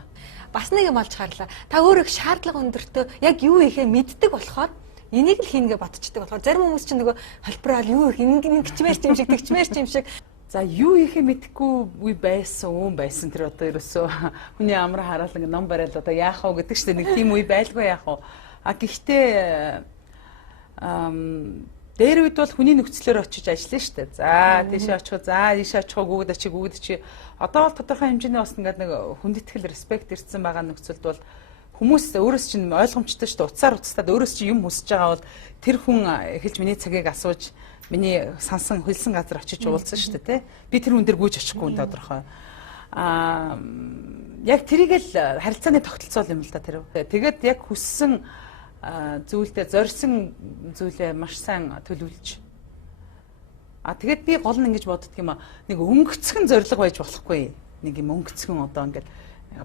Бас нэг юм олж харлаа. Та өөрөө шаардлага өндөртөө яг юу ихээ мэддэг болохоор энийг л хийнгээ бодчихдаг болохоор зарим хүмүүс чинь нөгөө холборол юу их ингэчмээр ч юм шиг тэгчмээр ч юм шиг. За юу ихэ мэдхгүй үе байсан тэр одоо ерөөсөө хүний амраа хараад ингээ ном барайл одоо яах вэ гэдэг чинь нэг тийм үе байлгүй яах вэ. А гэхдээ дээр үед бол хүний нөхцлөөр очиж ажиллана шүү дээ. За тийшээ очих, за ийшээ очих, гүгэд очи. Одоо бол тодорхой хэмжээний бас ингээд нэг хүндэтгэл, респект ирсэн байгаа нөхцөлд бол хүмүүс өөрөөс чинь ойлгомжтой шүү дээ. Уцаар уцтаад өөрөөс чинь юм хүсэж байгаа бол тэр хүн эхэлж миний цагийг асууж миний сансан хөлсөн газар очиж уулзсан шүү дээ, тий. Би тэр хүн дээр гүйж очихгүй энэ тодорхой. Яг тэрийг л харилцааны тогтолцоо юм л да тэр. Тэгээд яг хүссэн зүйлдээ зорьсон зүйлээ маш сайн төлөвлөж. Тэгээд би гол нь ингэж боддөг юм аа. Нэг өнгөцгөн зориг байж болохгүй. Нэг юм өнгөцгөн одоо ингээд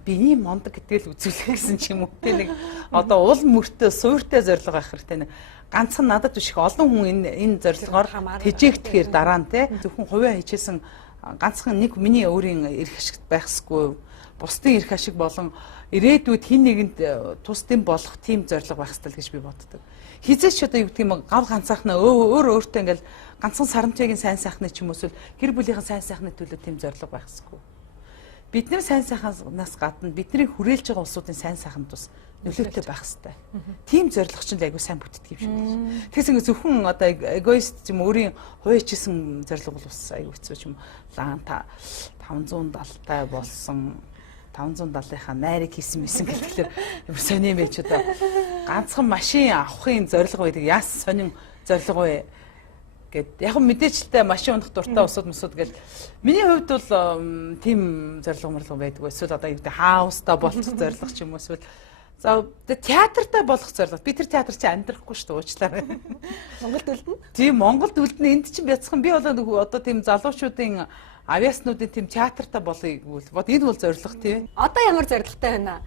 би ийм мондог гэдгээл үзүүлэх гэсэн ч юм уу. Тэ нэг одоо уул мөртөө суйртай зориг байх хэрэгтэй. Ганцхан надад биш их олон хүн энэ зорилгоор тэжээгдэхээр дараа нь те зөвхөн хувиа хийжсэн ганцхан нэг миний өөрийн эрх ашигт байхсгүй бусдын эрх ашиг болон ирээдүйд хин нэгэнд тус дэм болох тийм зорилго байх ёстой гэж би боддог. Хизээч одоо юу гэдэг юм гав ганцаахнаа өөртөө ингээл ганцхан сарамжаагийн сайн сайхны ч юм уу эсвэл гэр бүлийнхэн сайн сайхны төлөө тийм зорилго байх ёсгүй. Бид нэр сайн сайхнаас гадна бидний хүрээлж байгаа улсуудын сайн сайханд тус нөлөөтэй байх хэрэгтэй. Тим зорилго ч айгүй сайн бүтдэг юм шиг байна. Тэгээс ингээ зөвхөн одоо эгоист юм өөрийн хувьчилсан зорилго бол бас айгүй хэцүү юм. 570 таа болсон 570-ийнхаа найрыг хийсэн мэсэн гэхэлэр юм сонирм байж одоо ганцхан машин авахын зорилго байдаг. Яас сонин зорилго вэ гэд яг мэдээчтэй машин унах дуртай усуд мусуд гэл миний хувьд бол тийм зорилго байдаг. Эсвэл одоо юу гэдэг хаустаа болчих зорилго ч юм уу эсвэл за театртай болох зорилго. Би тэр театр чи амьдрахгүй шүү дээ уучлаарай. Монголд үлдэнэ. Тийм Монголд үлдэнэ. Энд чинь бяцхан би бол одоо тийм залуучуудын авиаснуудын тийм театртай болохыг бод энэ бол зорилго тий. Одоо ямар зорилготой байна?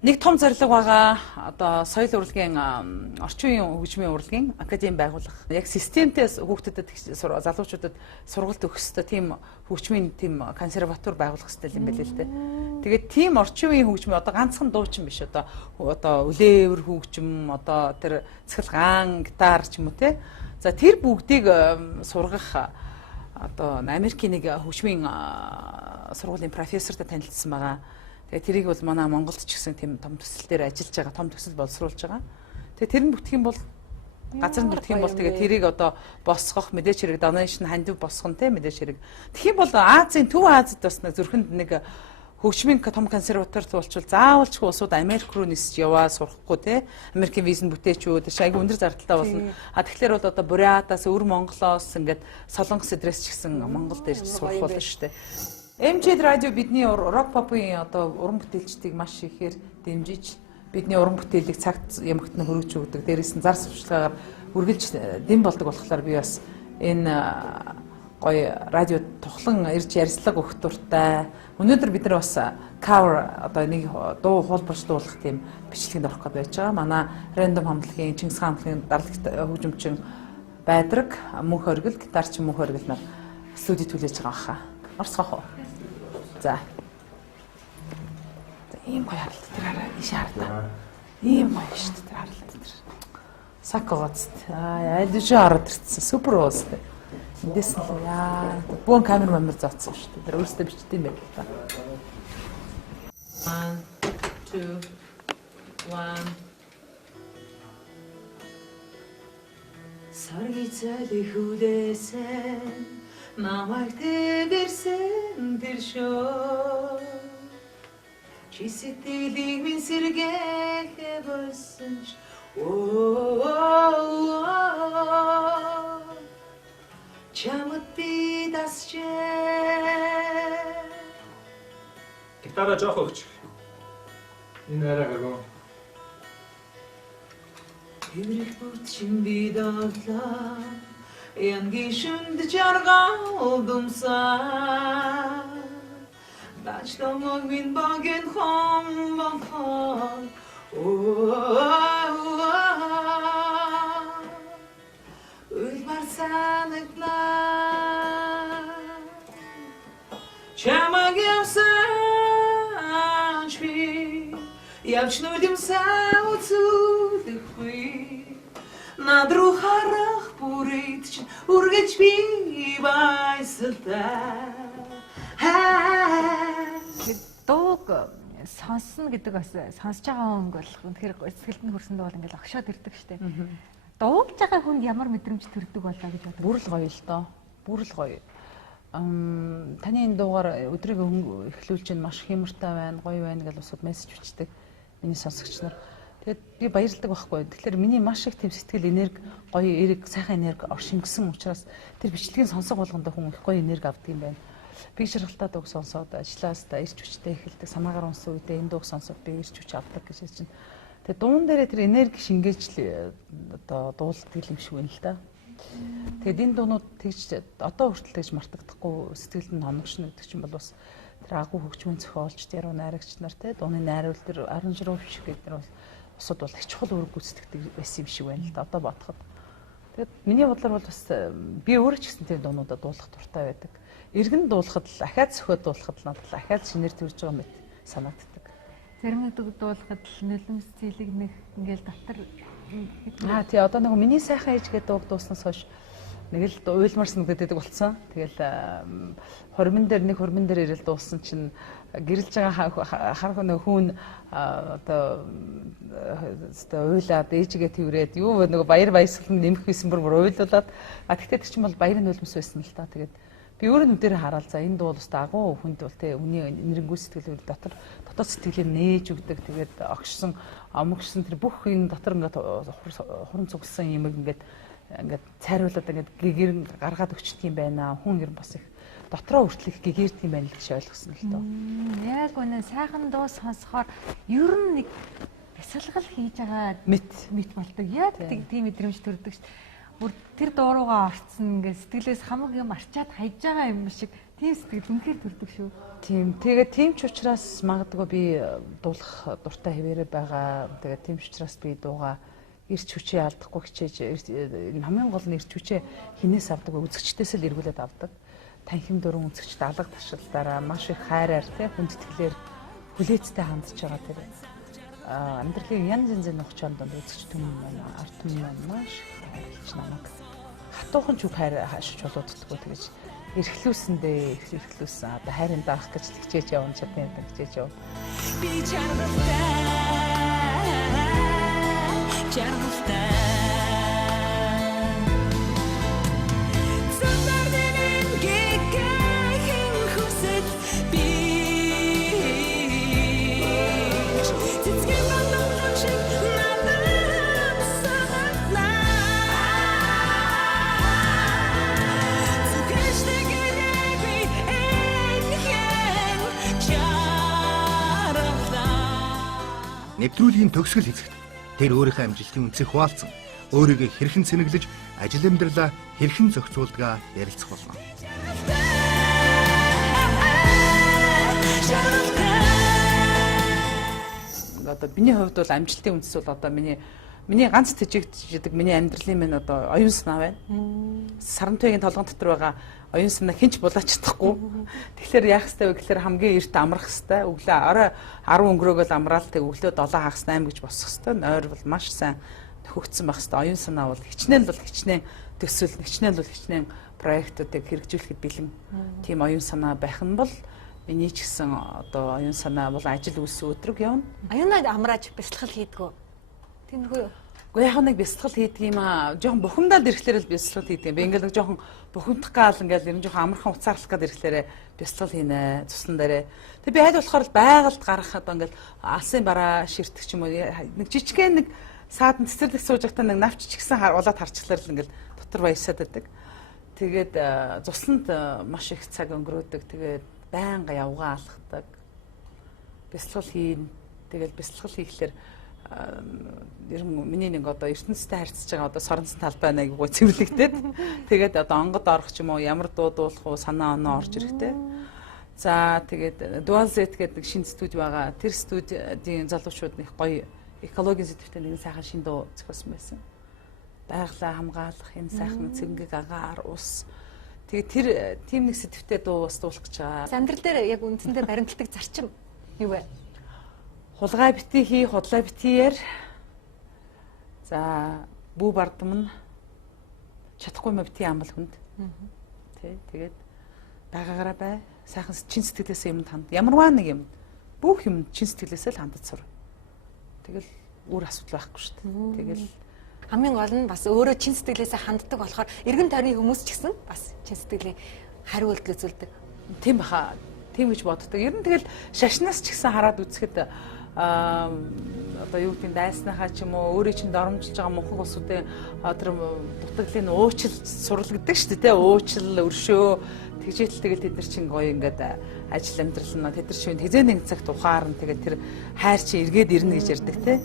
Нэг том зорилго байгаа. Одоо соёл урлагийн орчин үеийн хөгжмийн урлагийн академи байгуулах. Яг системтэй хүүхдэд залуучуудад сургалт өгөх ёстой тийм хөгжмийн тийм консерватур байгуулах ёстой юм байл л дээ. Тэгээд тийм орчин үеийн хөгжмийн одоо ганцхан дуучин биш одоо үлээвэр хөгжим одоо тэр цэцгэлгаан гитар ч юм уу те. За тэр бүгдийг сургах одоо Америкийн нэг хөгжмийн сургуулийн профессортой танилцсан байгаа. Тэгээ тэрийг бол манай Монголд ч гэсэн тийм том төсөл дээр ажиллаж байгаа, том төсөл боловсруулж байгаа. Тэгээ тэр нь бүтэх юм бол газар нь бүтэх юм бол тэгээ тэрийг одоо босгох мэдээч хэрэг donation хандив босгох нь те мэдээч хэрэг. Тэгэх юм бол Азийн Төв Азид бас нэг зүрхэнд нэг хөгжмийн том консерваторт болчвол заавалчгүй улсууд Америк руу нисэж яваа сурахгүй те Америкийн визэн бүтээчүүд айгүй өндөр зардалтай болно. Тэгэхээр бол одоо Бурятаас өвөр Монголоос ингээд Солонгос эдрээс ч гэсэн Монголд ирж сурах болно шүү дээ. MJ радио бидний рок попын одоо уран бүтээлчдийг маш ихээр дэмжиж бидний уран бүтээлийг цагт ямагт нь хөргөж өгдөг. Дээрээс нь зар сурталчилгаагаар үргэлж дэм болдог болохоор би бас энэ гоё радио тухлан ирж ярьцлага өгөх дуртай. Өнөөдөр бид нар бас cover одоо нэг дуу хуулбарчлуулах тийм бичлэгэнд орох гэж байж байгаа. Манай Random хамтлагийн Чингис хаан хамтлагийн дарлагт хөгжимчин Байдраг, Мөнх оргил, гитарч Мөнх оргил нар студид хүлээж байгаа хаа. Орцгоох уу. За. Ийм гоё харалт тэр хараа иш хардаа. Ийм гоё шүү дээ тэр харалт тэр. Сакогоц. Айлж ороод ирсэн. Супер уус. Эндээс нь яа. Бүүн камер мамер зооцсон шүү дээ. Тэр өөрөөсөө бичдэг юм байна л та. 1 2 1 Сарги цали хүлээсэн намайг тэгэрсэн тэр шоо чи сэтгэлийг минь сэргээхэ болсон ч чамд би дасчээ гитара жоох өгч энэ арай гоо Эврэх бүртшин би доотлаа янгийн шүнд жаргал думсаа Дачломог минь багэн хом бахаа Үлмар санагнаа Чамаг явсан шви Явч нүдэм саа уцудахгүй над руу харах бүрээд чинь үргэж би баясалтай. Дууг сонсно гэдэг бас сонсож байгаа хүн бол үнэхээр сэтгэлд нь хүрсэндээ бол ингээл огшоод ирдэг штеп. Дуугж байгаа хүнд ямар мэдрэмж төрдөг болоо гэж бодлоо. Бүр л гоё л доо. Бүр л гоё. Таны энэ дуугаар өдрийг эхлүүлж чинь маш хямртай байна, гоё байна гэж усуд мессеж бичдэг. Миний сонсогч нар. Тэгээд би баярлдаг байхгүй. Тэгэхээр миний маш их тэм сэтгэл энерги, гоё эрг, сайхан энерги оршимгсан учраас тэр бичлэгийн сонсох болгондоо хүн их гоё энерги авдаг юм байна. Би шаргалтаа дууг сонсоод ажиллаас та ирч хүчтэй эхэлдэг. Самаагаар унсан үедээ энэ дууг сонсоод би ирч хүч авдаг гэж чинь. Тэгээд дуун дээрээ тэр энерги шингээж одоо дуулдаг юм шиг байна л да. Тэгээд энэ дуунууд тэгж одоо хүртэл тэгж мартагдахгүй сэтгэлд нь хоногшно гэдэг чинь бол бас тэр агуу хөгжмөн зохиолч, яруу найрагч нар те дууны найруулал тэр аранжиров шиг гэдэг нь бол усуд бол их чухал үүрэг гүйцэтгэдэг байсан юм шиг байна л да. Одоо бодоход. Тэгээд миний бодлоор бол бас би өөрөө ч гэсэн тэр дуунуудаа дуулах дуртай байдаг. Иргэн дуулахад л ахаад сөхөд дуулахад л надад ахаад шинээр төрж байгаа мэт санагддаг. Зарим нэг дуулахад л нөлөөс зэлэг нэг ингээл дотор тий одоо нэг миний сайхан ээж гэдэг дууг дууснаас хойш нэг л уйлмар санагддаг болсон. Тэгэл хормон дээр ирэл дуусан чинь гэрэлж байгаа хар хүн одоо уйлаад ээжигээ тэрврээд юу нэг баяр баясгал нэмэх байсан бүр уйлуулад тэгтээ тэр чинь бол баярын нулимс байсан л та. Тэгээд би өөрөө нүдээр хараад за энэ дуу бас агуу хүнд бол те үний нэрнгүү сэтгэл дотор сэтгэлээ нээж өгдөг. Тэгээд огшсон омогшсон тэр бүх энэ дотор ингээд хуран цугсан юм ингээд цайруулаад ингээд гэгэр гаргаад өчтдөг юм байна. Хүн ер нь бас их дотроо хүртэл их гэгэрдэг юм байна л гэж ойлгосон л доо. Яг үнэ сайхан дуу сонсохоор ер нь нэг бясалгал хийж байгаа мэт болдог. Яг тийм мэдрэмж төрдөг шүү дээ. Бүр тэр дууруугаа орцсон ингээд сэтгэлээс хамаг юм арчаад хайж байгаа юм шиг тийм сэтгэл үнхээр төрдөг шүү. Тийм. Тэгээд тийм ч учраас магадгүй би дуулах дуртай хэвээрээ байгаа. Тэгээд тийм ч учраас би дуугаа ирч хүчээ алдахгүй хичээж хамгийн гол нь ирч хүчээ хинээс авдаг үзэгчдээс л эргүүлээд авдаг. Танхим дөрвөн үзэгчд алга ташилтаараа маш их хайраар тий хүндэтгэлээр хүлээцтэй хандж байгаа тэр амьдралын янз янзын нөхцөл донд үзэгч түн байна, арт түн байна маш хайрлаж намайг хатуухан ч үг хайшиж болооддгоо тэгэж эрхлүүлсэн одоо хайрын даах гэж хичээж явна чадсан юм хичээж явна. Би чаргалтай Нэвтрүүлгийн төгсгөл хэсэгт тэр өөрийнхөө амжилтын үнцийг хуваалцсан, өөрийгөө хэрхэн сэнэглэж, ажил амьдралаа хэрхэн зохицуулдгаа ярилцах болно. Одоо миний хувьд бол амжилтын үндэс бол одоо миний ганц тэжээгддэг миний амьдралын минь одоо оюун санаа байна. Сарантуйгийн толгон дотор байгаа оюун санаа хинч булаач чадахгүй. Тэгэхээр яах ёстой вэ гэхээр хамгийн эрт амрах ёстой. Өглөө орой 10 өнгөрөөгөл амраал тэг өглөө 7 хагас 8 гэж босох ёстой. Нойр бол маш сайн хөгцсөн байх ёстой. Оюун санаа бол хичнээн төсөл, хичнээн проектуудыг хэрэгжүүлэхэд бэлэн тийм оюун санаа байх нь бол миний ч гэсэн одоо оюун санаа бол ажил үйлс өдрөг явна. Аюунаад амрааж бясалгал хийдгүү. Тэмгүй юу? Гэхдээ яг нэг бясалгал хийдэг юм аа. Жохон бухимдаад ирэхлээр л бясалгал хийдэг юм. Би ингээл нэг жохон бухимдах гал ингээл ер нь жохон амархан уцаарлах гээд ирэхлээр бясалгал хийнэ цусан дээрээ. Тэг би аль болохоор байгальд гарахад ингээл алсын бараа ширтэх ч юм уу нэг жижигхэн нэг саадан цэцэрлэг сууж байхдаа нэг навч ч гэсэн улаад харчлаар л ингээл дотор баясаад байдаг. Тэгээд цусанд маш их цаг өнгөрөөдөг. Тэгээд байнга явгаа алхдаг. Бясалгал хийн. Тэгээд бясалгал хийхлээр ер нь миний нэг одоо ертөнцтэй харьцаж байгаа одоо соронцсон талбай нэг гоо цэвэрлэгдээд тэгээд одоо онгод орох ч юм уу ямар дуу дуулах уу санаа оноо орж ирэхтэй. За тэгээд Dualset гэдэг шинэ студи байгаа. Тэр студийн залуучууд их гоё экологийн сэдвтэй нэгэн сайхан шинэ дуу зохиосон байсан. Байгалаа хамгаалах энэ сайхан цэнгэг агаар ус. Тэгээд тэр тийм нэг сэдвтэй дуу бас дуулах гэж байгаа. Амьдрал дээр яг үндсэндээ баримтлагдаг зарчим юу вэ? Хулгай битгий хий, худлаа битгий яар. За, бүү бардам нь чадахгүй мэ бити амбал хүнд. Тэ тэгээд байгаагаараа бай. Сайхан чин сэтгэлээс юм ханд. Ямарваа нэг юм бүх юм чин сэтгэлээсээ л хандаж сур. Тэгэл өөр асуудал байхгүй шүү дээ. Тэгэл хамгийн гол нь бас өөрөө чин сэтгэлээсээ ханддаг болохоор эргэн тойрны хүмүүс ч гэсэн бас чин сэтгэлийн хариу үйлдэл үзүүлдэг. тийм баха. Тийм гэж боддог. Ер нь тэгэл шашнаас ч гэсэн хараад үзэхэд одоо юу гэдэг нь дайсныхаа ч юм уу өөрөө чинь доромжилж байгаа мөнхөг улсуудын тэр дутагдлын уучлал сурлагддаг шүү дээ. Уучлал, өршөө тэгжээтэл тэгэл тэд нар чинь гоё ингээд ажил амьдрал нь тэд нар чинь хизээ нэг цагт ухаарна. Тэгээд тэр хайр чи эргээд ирнэ гэж ярьдаг те.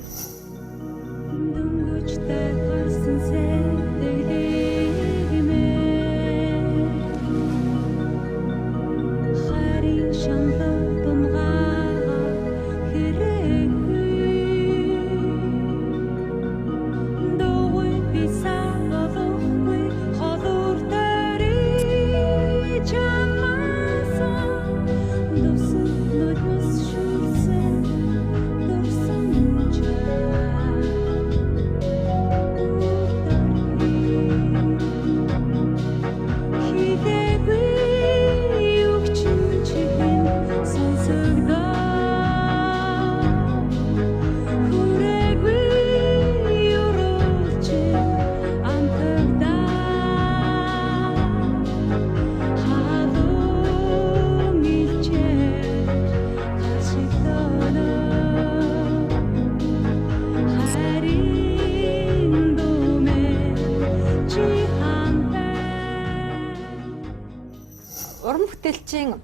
Уран бүтээлчийн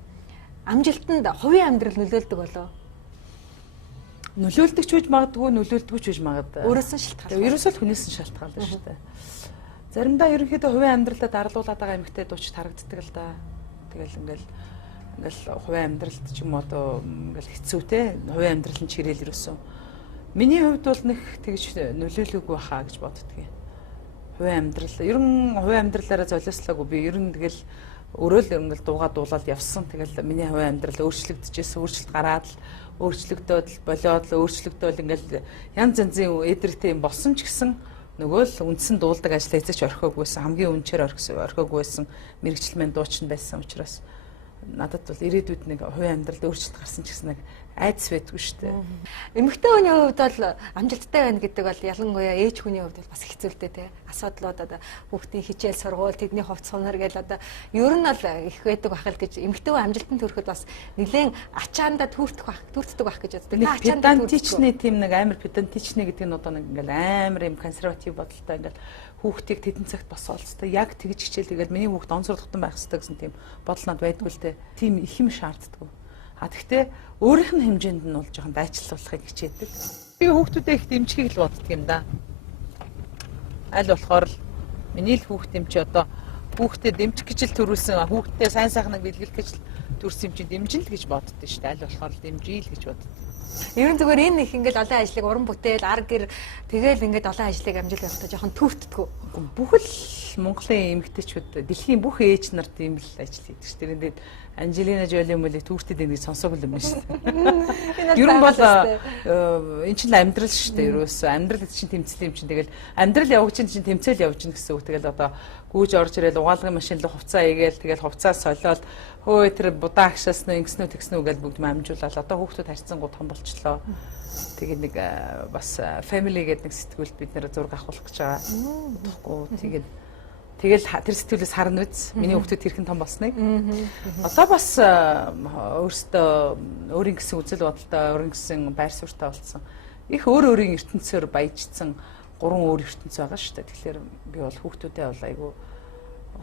амжилтанд хувийн амьдрал нөлөөлдөг болоо. Нөлөөлдөг ч үж магадгүй, нөлөөлдөггүй ч үж магадгүй. Өөрөөс нь шалтгаална. Ерөөсөө л хүнээс нь шалтгаална шүү дээ. Заримдаа ерөнхийдөө хувийн амьдралдаа дарлуулаад байгаа эмэгтэй дууч харагддаг л да. Тэгэл ингээл хувийн амьдралд ч юм уу одоо ингээл хэцүү те. Хувийн амьдрал нь чирээл ерөөсөө. Миний хувьд бол нэг тэгж нөлөөлөөгүй хаа гэж боддгийг. Хувийн амьдрал ер нь хувийн амьдралаараа золиослоогүй би ер нь тэгэл өөрөө л ингээл дуулаад явсан. Тэгэл миний хувийн амьдрал өөрчлөгдөжсэн, өөрчлөлт гараад л өөрчлөгдөөд л болоод л өөрчлөгдөөл ингээл янз янзын эдэртэй юм болсон ч гэсэн нөгөө л үндсэн дуулдаг ажил эзэж орхиогүйсэн, хамгийн үнчээр орхиогүйсэн мэрэгчлэн дуучин байсан учраас надад бол ирээдүйд нэг хувийн амьдралд өөрчлөлт гарсан ч гэсэн нэг айдас байдгүй шүү дээ. Эмэгтэй хүний хувьд бол амжилттай байна гэдэг бол ялангуяа ээж хүний хувьд бол бас хэцүүлтэй те. Асуудлууд одоо хүүхдийн хичээл сургууль, тэдний хувц сунар гэл одоо ер нь бол их байдаг бахал гэж эмэгтэй амжилтанд хүрэхэд бас нэлээд ачаандаа түүрдэг байх гэж боддог. Педантичны тийм нэг амар педантичны гэдэг нь одоо нэг ингээл амар юм консерватив бодолтой ингээл хүүхдийг тэдэн цагт босоолцтой яг тэгж хичээл тэгэл миний хүүхд онцгой тогтон байх хэрэгтэй гэсэн тийм бодол над байдгүй л дээ. Тийм их юм шаарддаг. А тэгтээ өөрийнх нь хэмжээнд нь бол жоохон дайчлуулахыг хичээдэг. Би хүүхдүүдээ их дэмжихийг л боддөг юм да. Аль болохоор л миний л хүүхд юм чи одоо хүүхдэд дэмжих гэж л төрүүлсэн хүүхдэд сайн сайхныг бэлгэлэх гэж л төрсэн юм чи дэмжин л гэж боддөө шүү дээ. Аль болохоор л дэмжийл гэж боддог. Ер нь зүгээр энэ их ингээд олон ажлыг уран бүтээл, ар гэр тэгэл ингээд олон ажлыг амжилт явуулах жоохон төвтдгүү. Бүх л Монголын эмэгтэйчүүд дэлхийн бүх ээж нарт ийм л ажил хийдэг ш. Тэр ингээд Анжелина Жоли мөлий түүхтэд ингэж сонсоог юм байна шүү дээ. Ер нь бол энэ чинь амьдрал шүү дээ. Ерөөсөө амьдрал чинь тэмцэл юм чинь тэгэл амьдрал явж чинь тэмцэл явж гин гэсэн үг. Тэгэл одоо гүүж орж ирэл угаалгын машин л хувцас игээл тэгэл хувцас солиод хөөе тэр будаа агшаас нь ингэснүү тэгснүү гэж бүгд амжуулаад одоо хүүхдүүд харьцангуй том болчлоо. Тэгээ нэг бас family гэдэг нэг сэтгүүлд бид нэр зураг авах гэж байгаа. Удахгүй тэгэл тэр сэтгүүлээс харна үз. Миний хүүхдүүд хэрхэн том болсныг. Одоо бас өөртөө өөрийн гэсэн үзэл бодолтой, өөрийн гэсэн байр суурьтай болсон. Их өөрийн ертөнцөөр баяжсан 3 өөр ертөнц байгаа шүү дээ. Тэгэхээр би бол хүүхдүүдээ бол айгу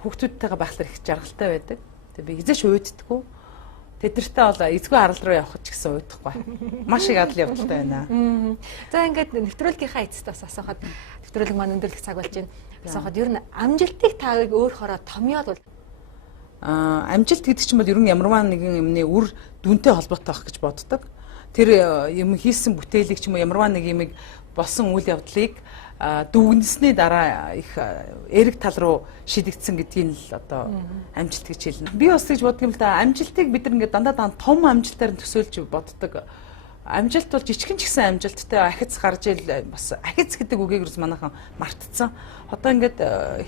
хүүхдүүдтэйгээ байхлаар их жаргалтай байдаг. Тэгээ би хизээч уйддаггүй. Тэдэртээ бол эзгүй арал руу явах ч гэсэн уйдахгүй. Маш их адал явдалтай байна. За ингээд нэвтрүүлгийнхаа эцэст бас асуухад нэвтрүүлэг маань өндөрлөх цаг болж байна. Асуухад ер нь амжилтыг та өөр хороо томьёол бол амжилт гэдэг чинь бол ер нь ямарваа нэгэн юмны үр дүнтэй холбоотой байх гэж боддог. Тэр юм хийсэн бүтээлийг ч юм уу ямарваа нэг юмыг болсон үйл явдлыг дүгнэсний дараа их эрэг тал руу шидэгдсэн гэдгийг л одоо амжилт гэж хэлнэ. Би бас гэж боддог юм л да амжилтыг бид нар ингээд дандаа том амжилтаар төсөөлж боддог. амжилт бол жижигэн ч гэсэн амжилттай ахиц гарч ил бас ахиц гэдэг үгийг ерөөс манайхан мартцсан. Одоо ингээд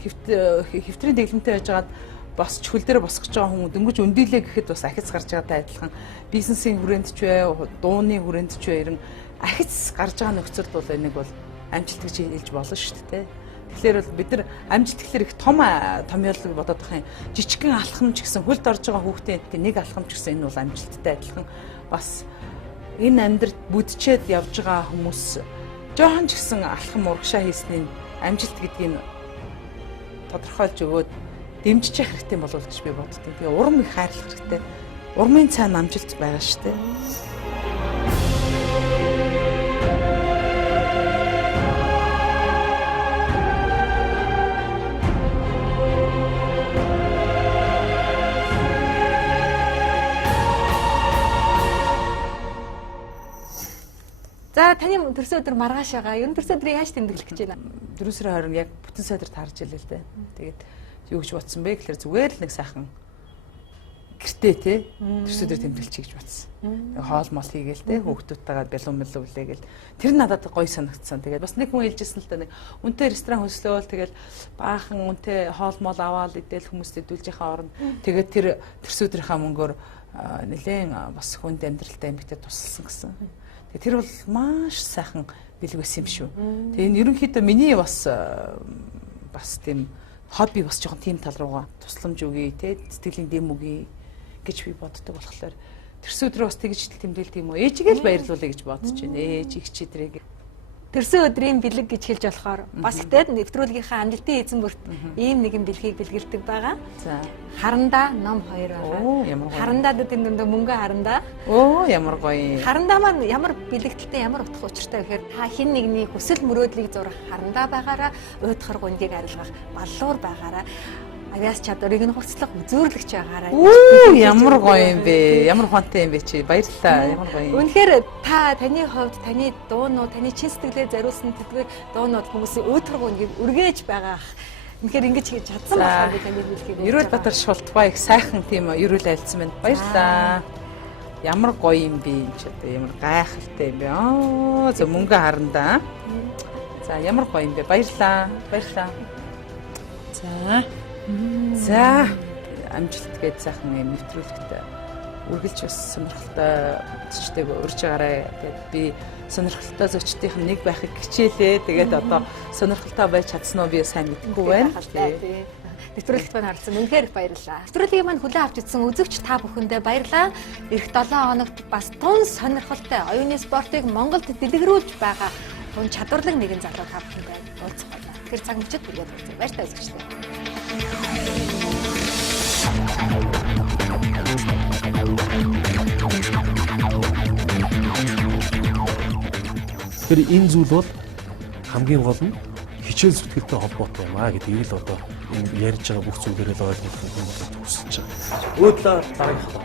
хэвтрийн дэглэмтэй байжгаад бас чөл дээр босгож байгаа хүмүүс дөнгөж өндийлээ гэхэд бас ахиц гарч байгаатай адилхан бизнесийн хүрээнд ч бай, дууны хүрээнд ч бай ерэн ахиц гарч байгаа нөхцөлд бол энийг бол амжилт гэж хэлж болно шүү дээ. Тэгэхээр бол бид нар амжилт гэхэлэр их том томьёолыг бодоод байгаа юм. Жижигхэн алхам ч гэсэн хөлд орж байгаа хүүхдийн нэг алхам ч гэсэн энэ бол амжилттай адилхан бас энэ амьдралд бүдчээд явж байгаа хүмүүс жоохон ч гэсэн алхам урагшаа хийсний амжилт гэдгийг тодорхойлж өгөөд дэмжиж явах хэрэгтэй болов гэж би боддог. Тэгээ урам их хайрлах хэрэгтэй. Урмын цаана амжилт байгаа шүү дээ. За таны төрсөн өдөр маргааш байгаа. Ер нь төрсөн өдрийг яаж тэмдэглэх гэж байна? 4 сарын 20 яг бүтэн сайдар таарж илээ л дээ. Тэгээд юу гэж бодсон бэ гэхээр зүгээр л нэг сайхан гэртээ те төрсөн өдөр тэмдэглэчих гэж бодсон. Хоол мол хийгээл те хүүхдүүдтэйгээ бэлэн үлээгээл тэр надад гоё санагдсан. Тэгээд бас нэг хүн хэлжсэн л да нэг үнтэй ресторан хөслөөл тэгээд баахан үнтэй хоол мол аваад идэл хүмүүст идүүлжийнхаа оронд тэгээд тэр төрсөн өдрийнхаа мөнгөөр нэлээд бас хүнд амьдралтай эмэгтэй тусалсан гэсэн. Тэр бол маш сайхан бэлэг байсан юм шүү. Тэгээ энэ ерөнхийдөө миний бас тийм хобби бас жоохон тийм тал руугаа тусламж өгье те сэтгэлийн дэм өгье гэж би боддог болохоор тэрс өдрөө бас тэгж тэмдэглэдэг юм уу. Ээжигээ л баярлуулъя гэж бодож байна. Ээж их чидрэг. Төрсөн өдрийн бэлэг гэж хэлж болохоор бас ихтэй нэвтрүүлгийнхаа амжилтын эзэн бүрт ийм нэгэн бэлгийг бэлгэлдэг байгаа. За харандаа ном 2 байгаа. Оо ямар гоё. Харандаа гэдэг нь мөнгө харандаа. Оо ямар гоё. Харандаа маань ямар бэлэгдэлтэй ямар утга учиртай гэхээр та хин нэгний хүсэл мөрөөдлийг зурах харандаа байгаараа уйдхар гүндийг арилгах баллуур байгаараа авяас чадварыг нь хувцлах үзүүрлэгч байгаараа. Оо ямар гоё юм бэ. Ямар ухаантай юм бэ чи. Баярлалаа. Ямар гоё. Үнэхээр таны хувьд таны дуунууд, таны чин сэтгэлээр зориулсан тэдгээр дуунууд хүмүүсийн өөдрөгөнийг үргээж байгаа. Үнэхээр ингэж хийж чадсан болохоор би таны хэлхийг. Ерөөл Батар Шултбай их сайхан тийм ерөөл айлцсан байна. Баярлалаа. Ямар гоё юм бэ энэ ч одоо ямар гайхалтай юм бэ. Аа за мөнгө харандаа. За ямар гоё юм бэ. Баярлалаа. Баярлалаа. За амжилт гээд сайхан юм нэвтрүүлэгт үргэлж бас сонирхолтой зочдыг урьж байгаарай. Тэгээд би сонирхолтой зочдын нэг байхыг хичээлээ. Тэгээд одоо сонирхолтой байж чадсан уу би сайн мэдэхгүй байна. Нэвтрүүлэгт маань оролцсон. Үнэхээр их баярлалаа. Нэвтрүүлгийг маань хүлээн авч үзсэн үзэгч та бүхэндээ баярлалаа. Эх 7 хоногт бас тун сонирхолтой оюуны спортыг Монголд дэлгэрүүлж байгаа тун чадварлаг нэгэн залуу та бүхэндээ уулзах байна. Тэгэхээр цаг мөчид бүгд уулзъя. Баяртай үзэгчдээ. Тэр энэ зүйл бол хамгийн гол нь хичээл зүтгэлтэй холбоотой юм аа гэдгийг л одоо энэ ярьж байгаа бүх зүйлээрээ л ойлгох юм хүсэж байгаа. Өөдлөө дараагийнхаа.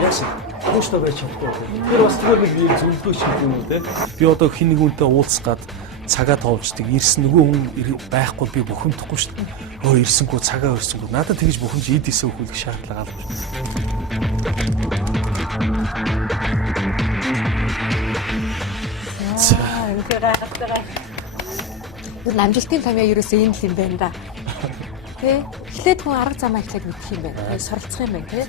Яасан? Өөртөө байж чадахгүй. Тэр бас зүгээр нэг зөвлөгөө шиг юм уу те? Би одоо хин нэг үнтэй уулзгаад цагаа тоолждаг. Ирсэн нөгөө хүн байхгүй би бухимдахгүй шүү дээ. Өө ирсэнгүй цагаа өрсөнгөө. Надад тэгж бухимж ийдээсээ өгөх шаардлага алга шүү. Гэр амжилтын томьёо ерөөсөө энэ л юм байна да. Тэ? Эхлээд хүн арга замаа эхлээд мэдэх юм байна. Суралцах юм байна, тэ?